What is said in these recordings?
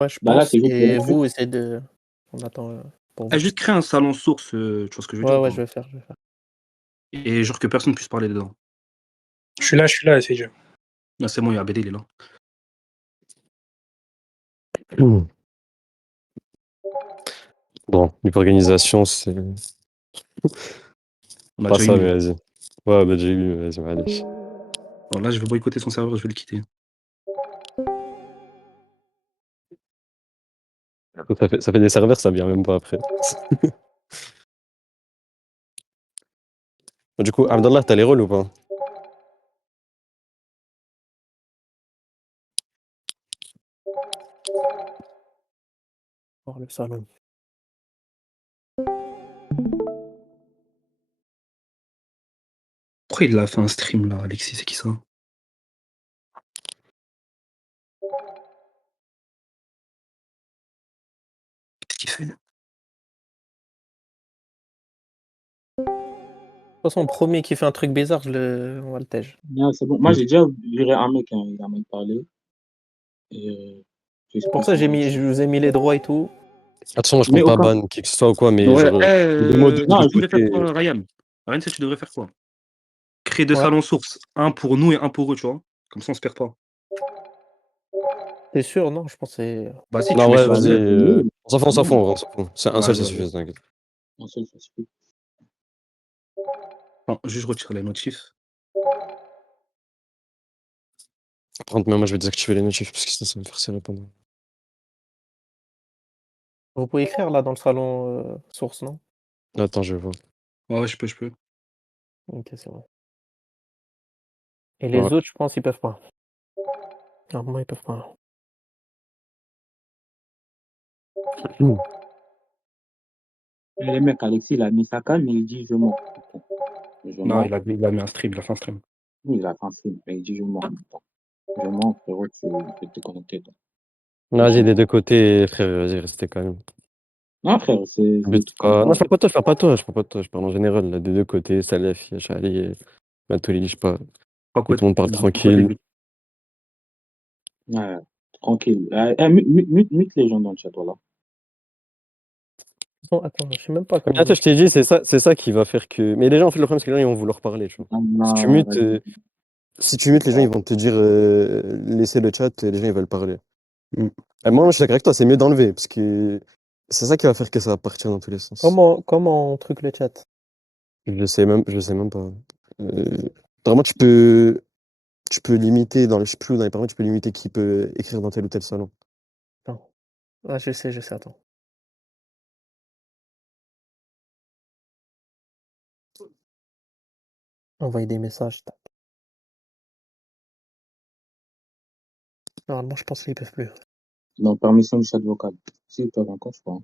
Ouais, je Bah là, pense. c'est juste Et le truc. vous, essayez de. On attend pour vous. Juste créer un salon source, tu vois ce que je veux Ouais, dire, ouais, quoi. je vais faire. Et genre que personne puisse parler dedans. Je suis là, c'est dur. Ah, c'est bon, il y a BD, il est là. Bon, niveau organisation, c'est On a pas déjà ça, eu. mais vas-y. Ouais, bah, j'ai eu, vas-y, allez. Alors là, je vais boycotter son serveur, je vais le quitter. Ça fait des serveurs, ça vient même pas après. Du coup, Abdallah, t'as les rôles ou pas? Pour le salon. Pourquoi il a fait un stream là, Alexis? C'est qui ça? Qu'est-ce qu'il fait? De toute façon, le premier qui fait un truc bizarre, on va le tège. Non, c'est bon. Moi, j'ai déjà viré un mec, hein, il a mal parlé. Et C'est pour ça que je vous ai mis les droits et tout. Attention, moi je Mais compte pas aucun. ban qui que ce soit ou quoi, mais Ouais, genre. des mots de non, tu devrais faire côté. quoi, Ryan? Ryan, tu devrais faire quoi? Créer deux Ouais. salons sources, un pour nous et un pour eux, tu vois? Comme ça, on se perd pas. T'es sûr? Non, je pense que c'est. Bah si, tu Non, mets ouais, sur Bah, vas-y. nous, c'est nul. On s'en fout, on s'en fout, on s'en fout. C'est un seul, ça Ouais. suffit, t'inquiète. Un seul, ça suffit. Non, juste je retire les notifs. Par contre, moi je vais désactiver les notifs parce que sinon ça va me faire serrer répondre. Vous pouvez écrire là dans le salon source, non? Attends, je vois. Ouais, je peux. Ok, c'est bon. Et les Ouais. autres, je pense, ils peuvent pas. Normalement, ils peuvent pas. Et les mecs, Alexis, il a mis sa canne, mais il dit je mens. Je Non, mens. il a mis un stream, il a fait un stream. Oui, il a fait un film, mais il dit je mens. Je mens, frérot, tu peux te connecter. Toi. Vas-y, des deux côtés, frère, vas-y, restez quand même. Non, frère, c'est Le but, c'est comme pas. Non, ça. je parle pas de toi, je parle pas de toi, je parle pas de toi, je parle en général, là, des deux côtés, Salaf, Yachari, Matoli, je sais pas. Pas Que quoi, tout le monde parle pas quoi tranquille. début. Ouais, tranquille. Mute les gens dans le chat, voilà. Attends, je sais même pas Mais comment. attends, je t'ai dit, c'est ça qui va faire que. Mais les gens, en fait, le problème, c'est que les gens, ils vont vouloir parler, tu vois. Ah, Si tu non, mutes, vas-y. si tu mutes, les gens, ils vont te dire, laissez le chat, et les gens, ils veulent parler. Et moi, je suis d'accord avec toi, c'est mieux d'enlever, parce que c'est ça qui va faire que ça va partir dans tous les sens. Comment on truc le chat? Je sais même pas. Vraiment, tu peux limiter dans les, je sais plus où, dans les paramètres, tu peux limiter qui peut écrire dans tel ou tel salon. Attends. Ah, je sais, attends. Envoyer des messages, tac. Normalement, je pense qu'ils peuvent plus. Donc, permission du chat vocal. Si, ils peuvent encore, je crois.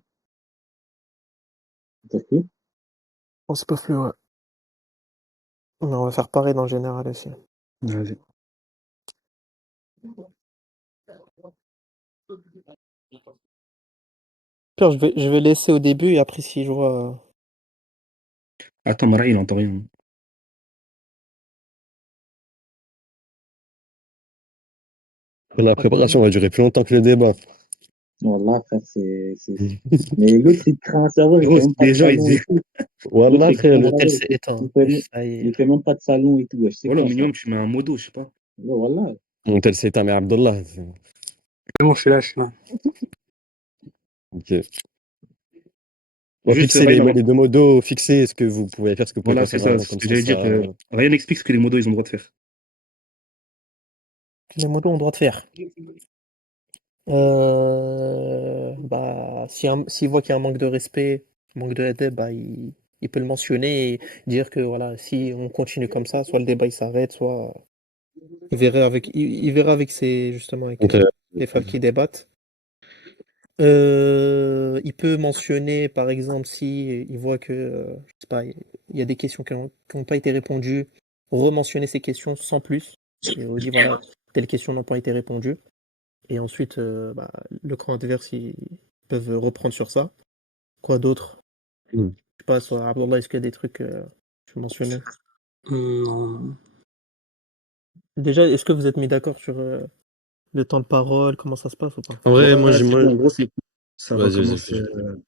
Ils peuvent plus? On se peut plus, ouais. Mais on va faire pareil dans le général aussi. Vas-y. Pire, je vais laisser au début et après si je vois. Attends, Mara, il entend rien. La préparation va durer plus longtemps que le débat. Voilà, frère, Mais l'autre, il crée un serveur, il Gros, fait même pas de déjà, il salon dit. et tout. L'autre, Wallah, il crée frère, un Mon tel serveur, s'est éteint. Ça y il est. fait même pas de salon et tout. Ouais, je sais Voilà, au quoi, ça. minimum, tu mets un modo, je sais pas. Ouais, voilà. mon tel c'est mais Abdallah. C'est bon, je suis là. Ok. On va Juste, fixer Ryan, les deux modos, fixer ce que vous pouvez faire, ce que vous pouvez voilà, pas c'est faire ça. avant, Ce comme que ça, j'allais dire. Ryan explique ce que les modos, ils ont le droit de faire. Les motos ont droit de faire. S'il voit qu'il y a un manque de respect, manque de adab, il peut le mentionner et dire que voilà, si on continue comme ça, soit le débat il s'arrête, soit il verra avec justement avec Ok. les femmes qui débattent. Il peut mentionner par exemple si il voit que je sais pas, il y a des questions qui n'ont pas été répondues, rementionner ces questions sans plus. Et on dit voilà, telles questions n'ont pas été répondues. Et ensuite, le camp adverse, ils peuvent reprendre sur ça. Quoi d'autre? Je sais pas, soit Abdallah, est-ce qu'il y a des trucs que tu mentionnais? Non. Déjà, est-ce que vous êtes mis d'accord Le temps de parole, comment ça se passe ou pas? En vrai, moi, Ouais, j'ai. du coup, en gros, ça va Vas-y, vas-y, commencer. fais-le.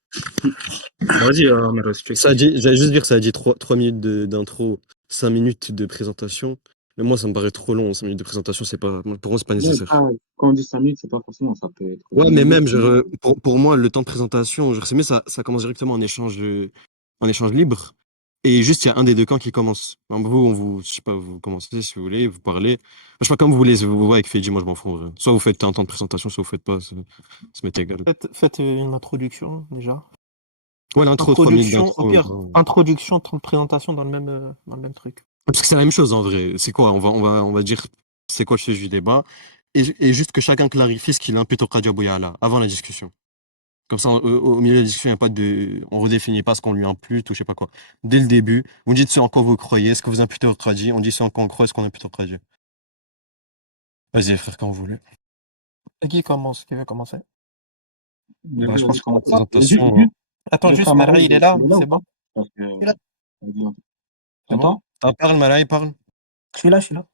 Vas-y, Amara, si tu Ça a expliques. dit, j'allais juste dire, ça a dit 3 minutes d'intro, 5 minutes de présentation. Mais moi, ça me paraît trop long. 5 minutes de présentation, c'est pas, pour moi, c'est pas Ouais, nécessaire. quand on dit 5 minutes, c'est pas forcément, ça peut être Ouais, 10 mais minutes. même, genre, pour moi, le temps de présentation, genre, c'est mieux, ça commence directement en échange libre. Et juste, il y a un des deux camps qui commence. Donc, je sais pas, vous commencez si vous voulez, vous parlez. Je sais pas, comme vous voulez, vous voyez avec Fedji, moi, je m'en fous, en vrai. Soit vous faites un temps de présentation, soit vous faites pas, ça m'est égal. Faites une introduction déjà. Ouais, l'intro, 3 minutes Introduction, au d'intro. pire, introduction, temps de présentation dans le même truc. Parce que c'est la même chose en vrai. C'est quoi? On va dire c'est quoi le sujet du débat et juste que chacun clarifie ce qu'il impute au Qadia Bouyala avant la discussion. Comme ça, au milieu de la discussion, il y a pas on redéfinit pas ce qu'on lui impute ou je sais pas quoi. Dès le début, vous dites ce en quoi vous croyez, ce que vous imputez au Qadi, on dit ce en quoi on croit, ce qu'on impute au Qadi. Vas-y, frère, quand vous voulez. Et qui commence? Qui veut commencer? Bah, je pense Vas-y, qu'on va Présentation. Attends, le juste, frère Marie, Marie, il est là, il est là ou c'est pas? bon? Parce que, Je suis là. vas-y, on C'est bon? t'entends? Parle, Malay, parle. Je suis là, je suis là.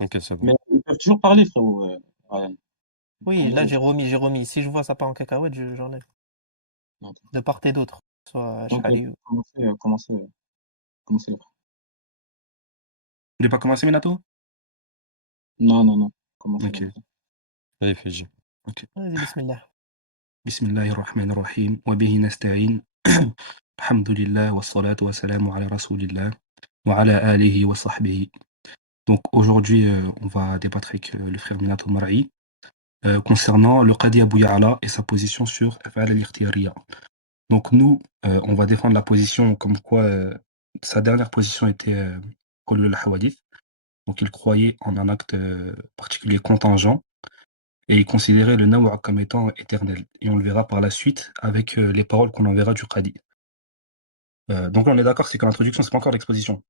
Ok, c'est bon. Mais ils peuvent toujours parler, frérot, Ryan. Oui, là, Attendez, j'ai remis. Si je vois ça part en cacahuète, j'en ai. attends. De part et d'autre. Soit Donc, Shali ou... commencez, le frère. Vous voulez pas commencer, Minato? Non, commencez. Ok. Allez, Fidji. Vas-y, bismillah. بسم الله الرحمن الرحيم وبه نستعين الحمد لله والصلاة والسلام على رسول الله وعلى آله وصحبه. Donc aujourd'hui, on va débattre avec le frère Minato Maraï concernant le Qadi Abou Ya'la et sa position sur Af'al al-Ikhtiyariya. Donc nous, on va défendre la position comme quoi sa dernière position était Qawl al-Hawadith. Donc il croyait en un acte particulier contingent et il considérait le Nawa' comme étant éternel. Et on le verra par la suite avec les paroles qu'on enverra du Qadi. Donc là, on est d'accord, c'est que l'introduction, c'est pas encore l'exposition.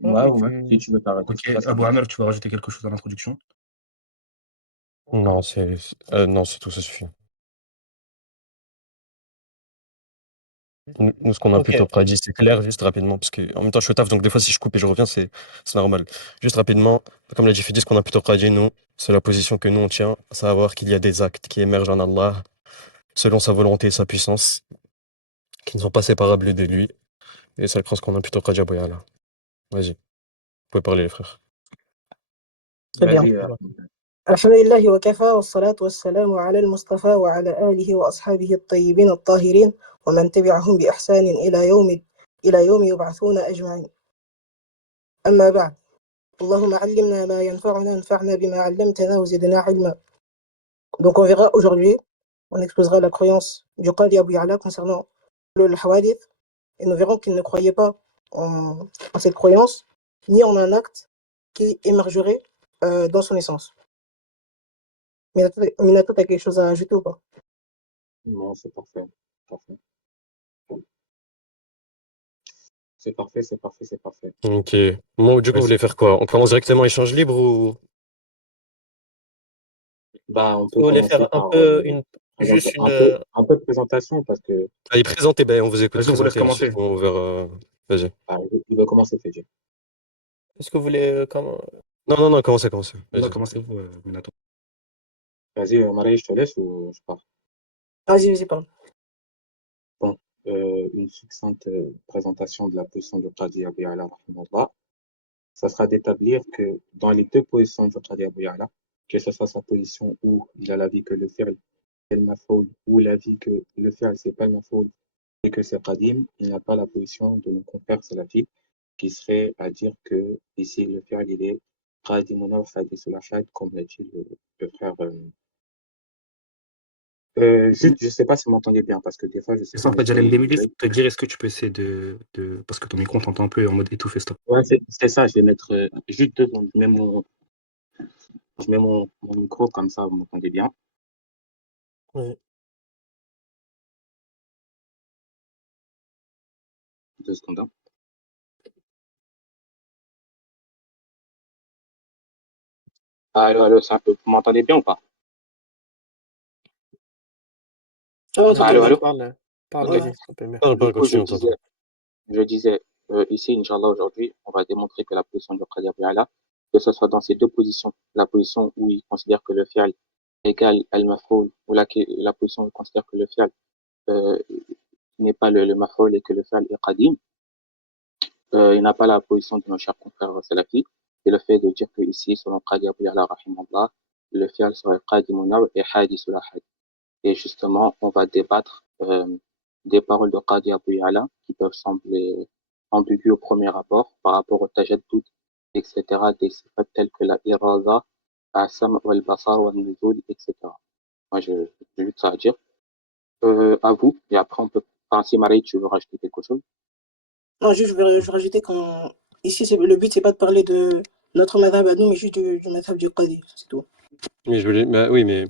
Ouais, si tu veux t'arrêter Ok, sur ça, c'est Abou bon. Amr, tu vas rajouter quelque chose à l'introduction? Non, non, c'est tout, ça suffit. Nous, ce qu'on impute Ok. au Pradi, c'est clair, juste rapidement, parce que en même temps, je suis au taf, donc des fois, si je coupe et je reviens, c'est normal. Juste rapidement, comme l'a dit Fidi, ce qu'on impute au Pradi, nous, c'est la position que nous, on tient, à savoir qu'il y a des actes qui émergent en Allah, selon sa volonté et sa puissance, qui ne sont pas séparables de lui, et c'est ce qu'on impute au Pradi Abouyala. Vas-y, vous pouvez parler, les frères. Très bien. Vas-y, الحمد لله وكفى والصلاة والسلام على المصطفى وعلى آله وأصحابه الطيبين الطاهرين ومن تبعهم بإحسان إلى يوم يبعثون أجمعين. أما بعد اللهم علمنا ما ينفعنا انفعنا بما علمتنا وزدنا علما. Donc on verra aujourd'hui, on exposera la croyance du Qadi Abou Ya'la concernant le Hawadith et nous verrons qu'il ne croyait pas en cette croyance ni en un acte qui émergerait dans son essence. Minato, t'as quelque chose à ajouter ou pas? non, c'est parfait. C'est parfait. Ok. Moi, du coup, vous voulez faire quoi? On commence directement échange libre ou... Bah, on peut Vous voulez commencer faire un par peu juste un peu de présentation parce que Allez, présentez, ben, on vous écoute, Vas-y, on vous laisse présentez, ensuite commencer. on verra... Vas-y. bah, il va commencer, Fedji. Est-ce que vous voulez Non, commencez. Là, Vas-y. commencez-vous, Minato. Vas-y, Marie, je te laisse ou je pars? Vas-y, parle. Bon, une succincte présentation de la position du Qadi Abou Ya'la, rahimahullah. Ça sera d'établir que dans les deux positions du Qadi Abou Ya'la, que ce soit sa position où il a l'avis que le fi'l est le maf'oul ou l'avis que le fi'l c'est pas le maf'oul et que c'est qadim, il n'a pas la position de nos compères salafis qui serait à dire que ici le fi'l il est qadimun aw hadithul ahad comme l'a dit le frère. Juste, je sais pas si vous m'entendez bien parce que des fois je sais C'est que ça, en mes fait, j'allais me souris démuter, break. te dire, est-ce que tu peux essayer parce que ton micro, on t'entend un peu en mode étouffé, stop. Ouais, c'est ça, je vais mettre juste 2 secondes. Je mets mon micro comme ça, vous m'entendez bien. Oui. 2 secondes. Hein. Allô, vous m'entendez bien ou pas? Allô. Parle, Ok. vas-y, ça peut mieux. Du coup, Continue, on t'entend. je disais ici, Inch'Allah, aujourd'hui, on va démontrer que la position du Qadi Abou Ya'la, que ce soit dans ces deux positions, la position où il considère que le fi'l égale al-maf'ul, ou la position où il considère que le fi'l euh, n'est pas le maf'ul et que le fi'l est qadim, il n'a pas la position de nos chers confrères salafis, c'est le fait de dire que ici, selon Qadi Abu Ya'la rahimahullah, le fi'l serait qadim et hadith ou la hadith. Et justement, on va débattre des paroles de Qadi Abu Ya'la qui peuvent sembler ambiguës au premier rapport par rapport au tajaddud, etc., des sifat tels que la irada, asam wal basar wal nuzul, etc. Moi, j'ai juste ça à dire. À vous, et après on peut. Enfin, si Marie, tu veux rajouter quelque chose. Non, juste, je vais rajouter ici, le but, c'est pas de parler de notre madhab à nous, mais juste du madhab du Qadi, c'est tout. Mais oui, mais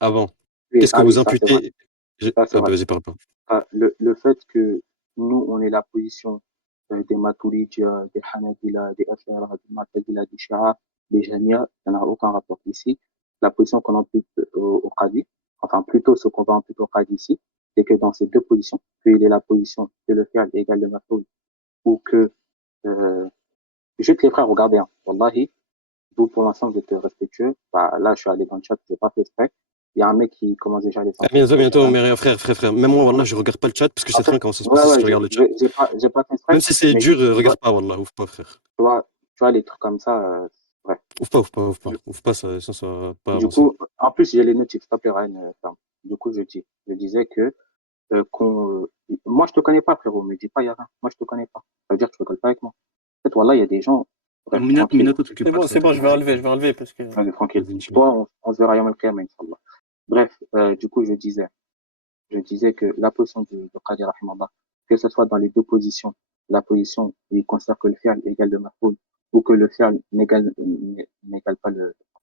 avant, Oui, qu'est-ce que vous ça c'est vrai. imputez? Ça, c'est vrai. Vas-y, parle pas. Le fait que nous, on ait la position des Maturidiyya, des Hanabila, des Ash'ara, des Mu'tazila, des Shia, des Jamia, ça n'a aucun rapport ici. La position qu'on impute au Qadi, enfin plutôt ce qu'on va imputer au Qadi ici, c'est que dans ces deux positions, qu'il est la position que le fi'l égale le maf'ul, ou que, juste les frères, regardez, hein, wallahi, vous pour l'instant vous êtes respectueux, bah, là je suis allé dans le chat, j'ai pas fait exprès, il y a un mec qui commence déjà à les Bientôt, mais frère. Même moi, wallah, je regarde pas le chat parce que je sais En très fait, bien comment ça se passe ouais, si ouais, tu regardes le chat. j'ai pas fait exprès, Même si c'est mais dur, tu regarde vois, pas, wallah, ouvre pas, frère. tu vois, les trucs comme ça, ouais. Ouvre pas, ça va pas Du avancer. coup, en plus, j'ai les notifs, s'il te plaît, Ryan, ferme. Du coup, je disais que, moi, je te connais pas, frérot, me dis pas, y'a rien. Moi, je te connais pas. Ça veut dire que tu rigoles pas avec moi. En fait, voilà, il y a des gens, bref, tranquille. Minato, t'occupe pas de ça. C'est bon, je vais enlever parce que. Allez, tranquille. Vas-y, Inch'Allah. Toi, on se verra yom al-qiyamah, Inch'Allah. Bref, du coup, je disais que la position de Qadi rahimahullah, que ce soit dans les deux positions, la position où il considère que le fi'l égale le maf'ul, ou que le fi'l n'égale pas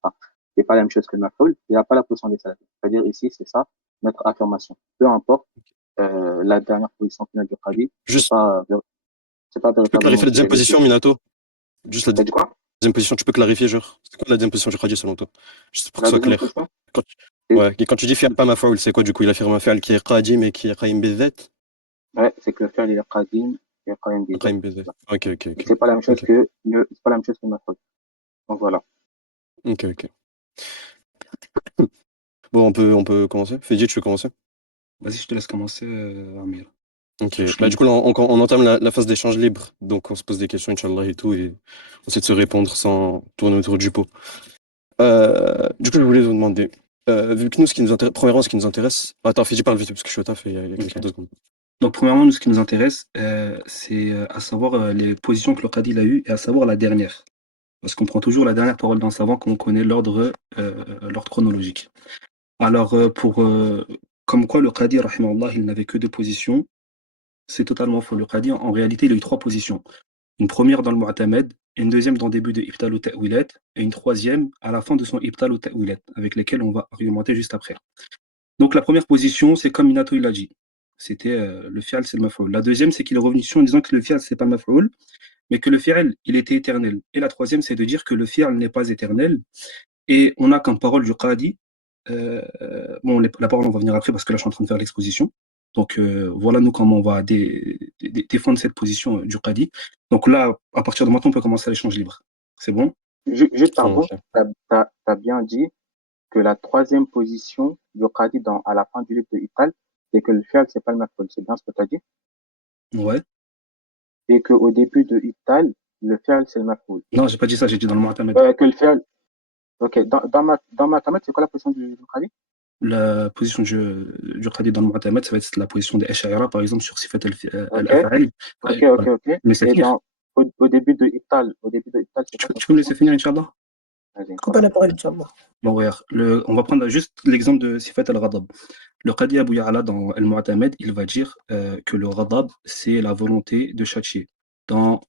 enfin, c'est pas la même chose que le maf'ul, il n'a pas la position des salafis. C'est-à-dire ici, c'est ça, notre affirmation. Peu importe, la dernière position finale de Qadi, Juste, c'est pas tu peux véritablement clarifier la ce deuxième qu'elle position, était. Minato? Juste la T'as dit quoi? deuxième position, tu peux clarifier, genre? C'est quoi la deuxième position du Khadi selon toi? Juste pour que La ce soit deuxième clair. position? Quand tu... C'est, Ouais, et quand tu dis fi'al pas maf'ul, c'est quoi du coup? Il affirme un fi'al qui est qadim et qui est qaim bizet? ouais, c'est que le fi'l, il est qadim, il est qadim bizat. Qaim bizet. Ok. C'est pas la même chose Ok. c'est pas la même chose que le maf'ul. Donc voilà. Ok. Bon, on peut commencer? Fedji, tu veux commencer? Vas-y, je te laisse commencer, Amir. Ok. Je Bah, du coup, là, on entame la phase d'échange libre. Donc, on se pose des questions, Inch'Allah, et tout, et on essaie de se répondre sans tourner autour du pot. Du coup, je voulais vous demander, vu que nous, premièrement, ce qui nous intéresse. Attends, Fedji, parle vite, parce que je suis au taf et il y a quelqu'un 2 secondes. Donc, premièrement, nous, ce qui nous intéresse, c'est à savoir les positions que le Qadi il a eues et à savoir la dernière. Parce qu'on prend toujours la dernière parole d'un savant quand on connaît l'ordre chronologique. Alors, comme quoi le Qadi, rahimahullah, il n'avait que 2 positions, c'est totalement faux. Le Qadi, en réalité, il a eu 3 positions. Une première dans le Mu'tamad, une deuxième dans le début de Ibtal ou Ta'wilat, et une troisième à la fin de son Ibtal ou Ta'wilat, avec lesquelles on va argumenter juste après. Donc la première position, c'est comme Minato il a dit. C'était le fi'al, c'est le maf'ul. La deuxième, c'est qu'il est revenu sur en disant que le fi'al, c'est pas le maf'ul, mais que le fi'al, il était éternel. Et la troisième, c'est de dire que le fi'al n'est pas éternel. Et on a comme parole du Qadi, bon, la parole, on va venir après parce que là, je suis en train de faire l'exposition. Donc voilà, nous, comment on va défendre cette position du Qadi. Donc là, à partir de maintenant, on peut commencer à l'échange libre. C'est bon? Juste pardon, Ok. t'as bien dit que la troisième position du Qadi à la fin du livre de Ital, c'est que le fi'l, c'est pas le maf'ul. C'est bien ce que t'as dit? Ouais. Et qu'au début de Ital, le fi'l, c'est le maf'ul. Non, j'ai pas dit ça, j'ai dit dans le Mu'tamad. Que le fi'l, ok, dans ma tamat, c'est quoi la position du Qadi? La position du Qadi dans le Mu'tamad, ça va être la position des Ash'ara, par exemple, sur Sifat Ok, al-Af'al. ok. Laissez Et finir. au début de Ital, c'est quoi ta Tu peux me laisser position? finir, Inch'Allah? Vas-y, Coupe à la parole, Inch'Allah. Bon, regarde, on va prendre juste l'exemple de Sifat al-Ghadab. Le Qadi Abu Ya'la dans Al-Mu'tamad, il va dire que le Ghadab, c'est la volonté de châtier. Dans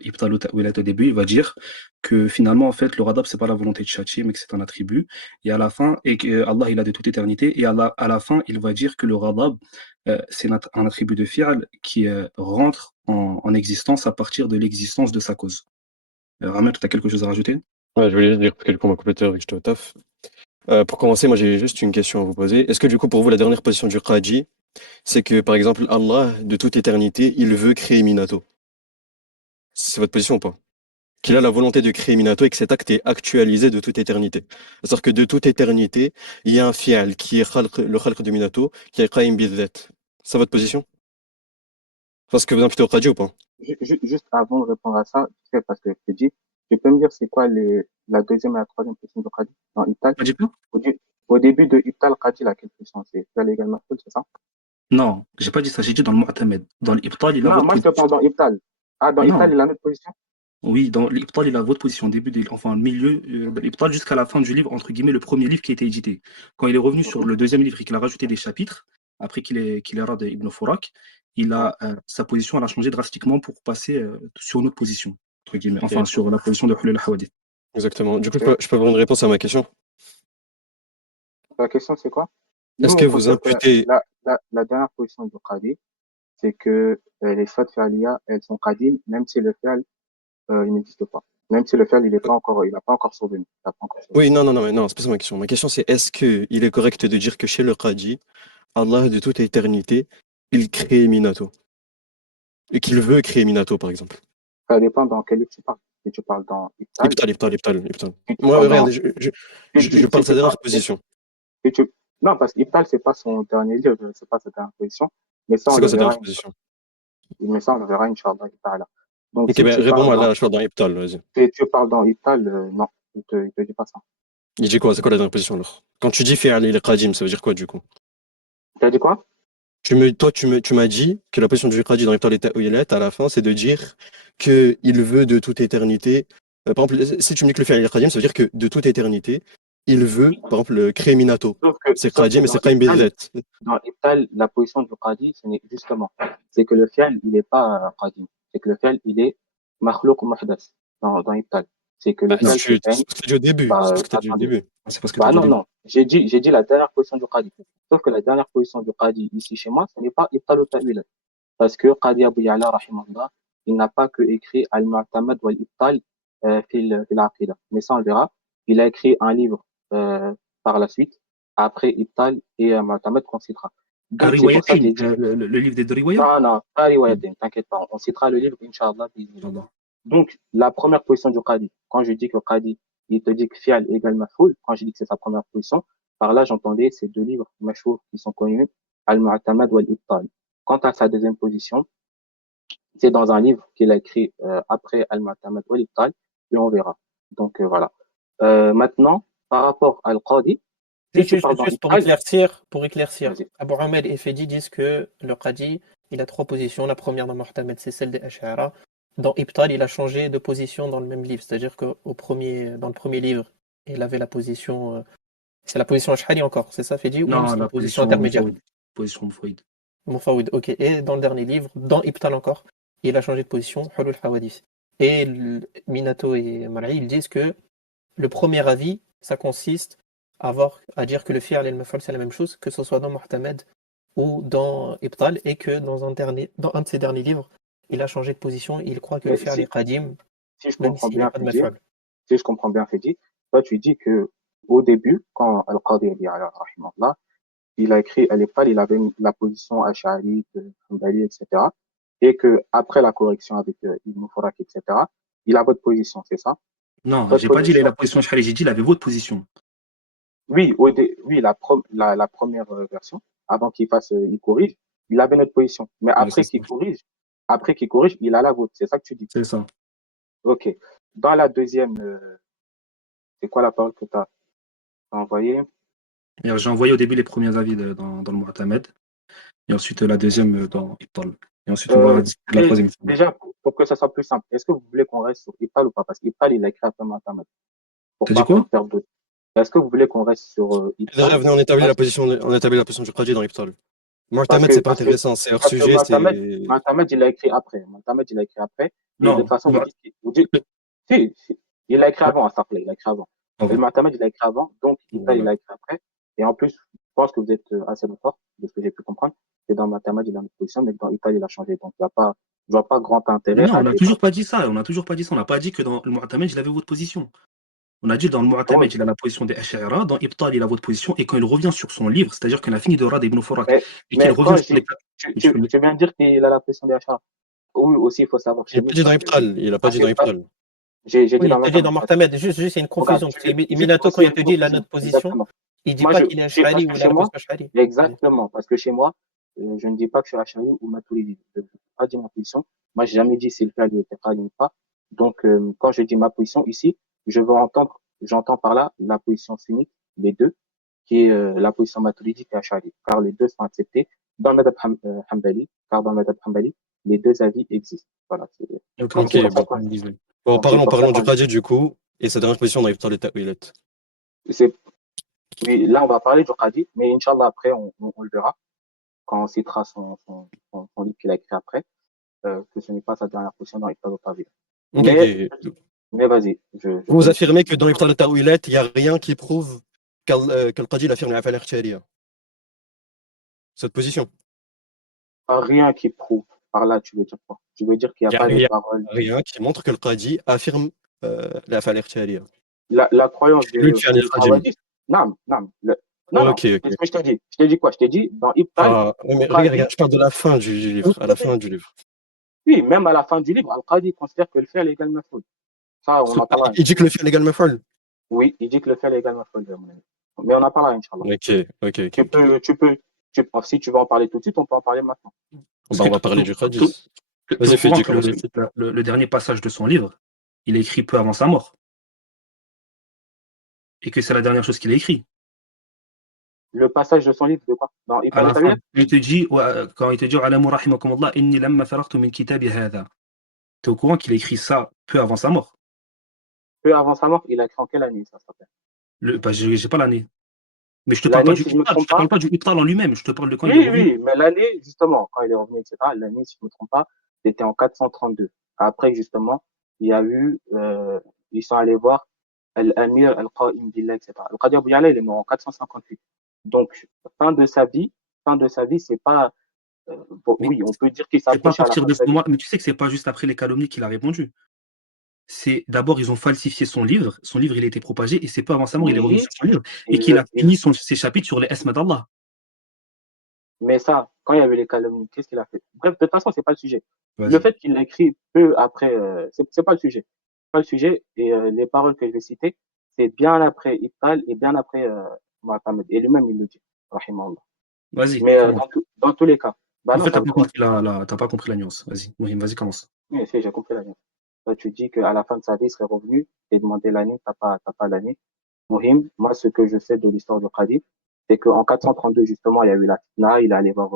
Ibtal ou Ta'wilat au début, il va dire que finalement, en fait, le Ghadab, c'est pas la volonté de châtier, mais que c'est un attribut. Et à la fin, et que Allah, il a de toute éternité. Et à la fin, il va dire que le Ghadab, c'est un attribut de fi'al qui rentre en existence à partir de l'existence de sa cause. Ramet, tu as quelque chose à rajouter? Ouais, je voulais juste dire quelques points compléteurs vu que j'étais au taf. Pour commencer, moi j'ai juste une question à vous poser. Est-ce que du coup pour vous la dernière position du Qadi, c'est que par exemple Allah, de toute éternité, il veut créer Minato? C'est votre position ou pas? qu'il a la volonté de créer Minato et que cet acte est actualisé de toute éternité. C'est-à-dire que de toute éternité, il y a un fi'al qui est le khalq de Minato, qui est qaim bizat. C'est votre position? Parce que vous imputez au Qadi ou pas? Juste avant de répondre à ça, parce que je te dis, tu peux me dire c'est quoi la deuxième et la troisième question de Qadi dans Ibtal? Pas dit quoi? Au début de Ibtal, Qadi, la quelle question? C'est fi'al égale maf'ul, c'est ça? Non, j'ai pas dit ça, j'ai dit dans le Mu'tamad. Dans l'Ibtal, il a Non, votre moi je te position. parle dans Ibtal. Ah, dans Ibtal, Non, il a notre position? oui, dans l'Ibtal, il a votre position, enfin, le milieu de l'Ibtal jusqu'à la fin du livre, entre guillemets, le premier livre qui a été édité. Quand il est revenu sur le deuxième livre et qu'il a rajouté des chapitres, après qu'il est rad Ibn Furak, Ouais. sa position elle a changé drastiquement pour passer sur notre position, entre guillemets, enfin, sur la position de Hulul al-Hawadith. Exactement. Du coup, Ok. je peux avoir une réponse à ma question? La question, c'est quoi? Nous, Est-ce que on vous considère que imputez... la dernière position du Qadi, c'est que les fautes fi'aliya, elles sont qadim, même si le fi'al, il n'existe pas. Même si le fi'al, il n'a pas encore survenu. Il a pas encore survenu. Oui, non, c'est pas ça ma question. Ma question, c'est est-ce qu'il est correct de dire que chez le Qadi, Allah de toute éternité, il crée Minato? Et qu'il veut créer Minato, par exemple? Ça dépend dans quel livre tu parles. Si tu parles dans Ibtal, Ibtal. si tu Moi, parles regardez, dans, je parle si de sa tu parles, dernière position. si tu, non, parce qu'Ibtal, c'est pas son dernier livre, c'est pas sa dernière position. Mais ça, on C'est le quoi sa verra, dernière position? Inch'Allah, ta'ala. Donc, Ok, si ben tu parles réponds-moi dans, là, je parle dans Ibtal, vas-y. si tu parles dans Ibtal, non, il te dit pas ça. Il dit quoi? C'est quoi la dernière position alors? Quand tu dis fi'al il est qadim, ça veut dire quoi du coup? Tu as dit quoi? Tu m'as dit que la position du Qadi dans Ibtal et Ta'wilat, à la fin, c'est de dire que il veut de toute éternité. Par exemple, si tu me dis que le fi'al il est qadim, ça veut dire que de toute éternité, il veut, par exemple, créer Minato. C'est Sauf que qadim et c'est qaim bizat. dans Ibtal, la position du Qadi, c'est que le fi'al, il n'est pas qadim. C'est que le fi'al, il est makhlouq muhdath dans Ibtal. C'est que Bah, le fi'al, c'est ce que tu as dit au début. C'est ce que tu as dit au attendez. début. C'est parce que tu as Bah dit au non, début. non. J'ai dit la dernière position du Qadi. Sauf que la dernière position du Qadi ici chez moi, ce n'est pas Ibtal ou Ta'wil. Parce que Qadi Abu Ya'la, rahimahullah, il n'a pas que écrit Al-Mu'tamad wal Ibtal fil Aqida. Mais ça, on le verra. Il a écrit un livre par la suite, après Ibtal et Mu'tamad qu'on citera. Donc, c'est pour ça que Riwayatin, j'ai dit, le livre des Riwayat. non, non, pas riwayatin, t'inquiète pas. On citera le livre, Inch'Allah. Pardon. Donc, la première position du Qadi, quand je dis que Qadi, il te dit que Fial égale Mafoul, quand je dis que c'est sa première position, par là, j'entendais ces deux livres Machour qui sont connus, Al-Mu'tamad wal Ibtal. Quant à sa deuxième position, c'est dans un livre qu'il a écrit après Al-Mu'tamad wal Ibtal, et on verra. Donc, voilà. Maintenant, par rapport à Al-Qadi, si tu parles dans Juste Ibtal, pour éclaircir, vas-y. Abu Ahmed et Fedi disent que le Qadi, il a trois positions. La première dans Mu'tamad, c'est celle des Ash'ara. Dans Ibtal, il a changé de position dans le même livre. C'est-à-dire dans le premier livre, il avait la position. C'est la position Ash'ari encore, c'est ça, Fedi? Ou même Non, c'est une la position position intermédiaire? Moufaoud. Position Moufaoud. Mufawid, ok. Et dans le dernier livre, dans Ibtal encore, il a changé de position, Hulul Hawadith. Et Minato et Mar'i, ils disent que le premier avis, ça consiste à dire que le fi'l et le maf'ul c'est la même chose, que ce soit dans Mu'tamad ou dans Ibtal, et que dans un de ses derniers livres, il a changé de position, il croit que le Mais fi'l est qadim, si je même comprends s'il n'y a bien, pas de Fidi, maf'ul. si je comprends bien, Fidi, toi, tu dis que au début, quand Al-Qadi rahimahullah, il a écrit à l'époque, il avait la position Ash'ari, Hanbali, etc. Et que après la correction avec Ibn Furak, etc., il a votre position, c'est ça? Non, Votre j'ai pas dit position. la position Ash'ari, j'ai dit il avait votre position. Oui, oui, la première version, avant qu'il fasse, il corrige, il avait notre position. Mais Ouais, c'est ça. après qu'il corrige, il a la vôtre. C'est ça que tu dis. C'est ça. OK. Dans la deuxième, c'est quoi la parole que tu as envoyée? Et j'ai envoyé au début les premiers avis dans le Mu'tamad, et ensuite la deuxième dans Ibtal. Et ensuite on va discuter de la troisième. Déjà, pour que ça soit plus simple, est-ce que vous voulez qu'on reste sur Ipal ou pas? Parce qu'Ipal, il a écrit après Matamad. Pour T'as dit pas qu'on quoi? perde de. Est-ce que vous voulez qu'on reste sur Déjà, Ipal? venez, on établit la position du Qadi dans Ibtal. Parce Mu'tamad, que, c'est pas parce que, intéressant, c'est hors parce que sujet, c'est... Matamad, il a écrit après. Matamad, il a écrit après. Et de toute Non, façon, si, il a écrit ouais, avant, à Starplay, il a écrit avant. Et le avant. Matamad, il a écrit avant. Donc, Ipal, il Voilà. a écrit après. Et en plus, je pense que vous êtes assez d'accord, de ce que j'ai pu comprendre. Et dans Matamad, il a une position, mais dans Ipal, il a changé. Donc, je vois pas grand Mais intérêt non, on à n'a toujours débattre. pas dit ça. On n'a toujours pas dit ça. On n'a pas dit que dans le Mu'tamad, il avait votre position. On a dit dans le Oui, Mu'tamad, il a la position des Ash'ara, dans Ibtal, il a votre position, et quand il revient sur son livre, c'est-à-dire qu'il a fini de Rad ibn Furak, et qu'il mais revient quand sur les. tu viens de dire qu'il a la pression des achats. Oui, aussi, il faut savoir Il chez a nous pas dit dans que Ibtal, il a pas ça dit dans fait pas, Ibtal. J'ai dit Oui, dans il te dit Mazhab dans al-Hanafi. Mu'tamad, juste, il y a une Regarde, confusion. Parce que juste Minato, quand aussi il une te dit la confusion. notre position, Exactement. il dit Moi, pas qu'il est parce Ash'ari ou que il a chez la moi, réponse Ash'ari. Vas-y. exactement, parce que chez moi, je ne dis pas que je suis Ash'ari ou Maturidi. Je n'ai pas dit ma position. Moi, j'ai jamais dit si le fait était pas ou pas. Donc, quand je dis ma position ici, j'entends par là la position sunnite des deux, qui est la position maturidique et Ash'ari, car les deux sont acceptés dans le madhab Hanbali, car dans le madhab Hanbali, les deux avis existent. Voilà. Ok, Donc, ok. c'est pour ça Ok, qu'on, bon, donc, c'est pour ça parlons du qu'on, Qadi du coup, et sa dernière position dans Iftar al-Ta'wilat. c'est, oui, là, on va parler du Qadi, mais Inch'Allah, après, on le verra quand on citera son livre qu'il a écrit après, que ce n'est pas sa dernière position dans Iftar al-Ta'wilat. Ok, Mais, ok. mais vas-y, je te Vous laisse affirmez que continuer. dans Iftar al-Ta'wilat, il n'y a rien qui prouve que le Qadi affirme l'afal al-Khshariya. Cette position. Rien qui prouve. Par là, tu veux dire quoi? Tu veux dire qu'il n'y a Il pas de n'y a parole. rien qui montre que le Qadi affirme l'afal al-Khshariya. La croyance Lui, du tu as le Khalif Qadi. Awadis. Non, non, non. Ok, Qu'est-ce ok. que je t'ai dit? Je t'ai dit quoi? Je t'ai dit, dans Ibtal, Ah, oui, mais regarde, Al-Qadi, regarde, je parle de la fin du livre, à la fin du livre. oui, même à la fin du livre, Al-Qadi considère que le fait est légal mafoul. Ça, on en parlera, Il dit Inch'Allah. que le fi'l égale maf'ul. Oui, il dit que le fait est légal mafoul, à mon avis. Mais on en parlera, Inch'Allah. Ok, ok, ok, Tu ok. peux, tu peux, si tu veux en parler tout de suite, on peut en parler maintenant. Parce Bah, que on va parler du tu Qadi. es Vas-y, au courant Fidji, que commence. le dernier passage de son livre, il est écrit peu avant sa mort. Et que c'est la dernière chose qu'il a écrit. Le passage de son livre, de quoi? Dans À Ibtal la fin, al-Tawiyat? il te dit, quand il te dit Alamu rahimakumullah, inni lamma faragtu min kitabi hadha. Tu es au courant qu'il a écrit ça peu avant sa mort. Peu avant sa mort, il a écrit en quelle année, ça s'appelle? Bah, j'ai pas l'année. Mais je te parle pas L'année, du si je me Ibtal, je trompe te parle pas. pas du Ibtal en lui-même, je te parle de quand il est Oui, revenu. oui, mais l'année, justement, quand il est revenu, etc., l'année, si je ne me trompe pas, c'était en 432. Après, justement, il y a eu, ils sont allés voir Al-Amir Al-Qa'im Billah, etc. Le Qadi Abou Ya'la, il est mort en 458. Donc, fin de sa vie, c'est pas, bon, Mais oui, on peut dire qu'il c'est pas à s'approche à la partir fin de de ce sa vie. moment, mais tu sais que c'est pas juste après les calomnies qu'il a répondu. C'est d'abord, ils ont falsifié son livre. Son livre, il a été propagé et c'est pas avant sa mort, il est revenu Oui, sur son livre et qu'il il, a fini ses chapitres sur les Esma d'Allah. mais ça, quand il y avait les calomnies, qu'est-ce qu'il a fait? Bref, de toute façon, c'est pas le sujet. Le Vas-y. fait qu'il l'écrit peu après, c'est pas le sujet. C'est pas le sujet. Et les paroles que je vais citer, c'est bien après Ibtal et bien après Mohamed. Et lui-même, il le dit. Rahimahullah. Vas-y, Mais commence. dans tous les cas, bah En non, fait, ça t'as veut pas tout dire. compris t'as pas compris la nuance. Vas-y, Mohim, vas-y, commence. Oui, si, j'ai compris la nuance. Toi, tu dis qu'à la fin de sa vie, il serait revenu et demandé l'année, t'as pas l'année. Mohim, moi, ce que je sais de l'histoire du Qadi, c'est qu'en 432, justement, il y a eu la fitna, il est allé voir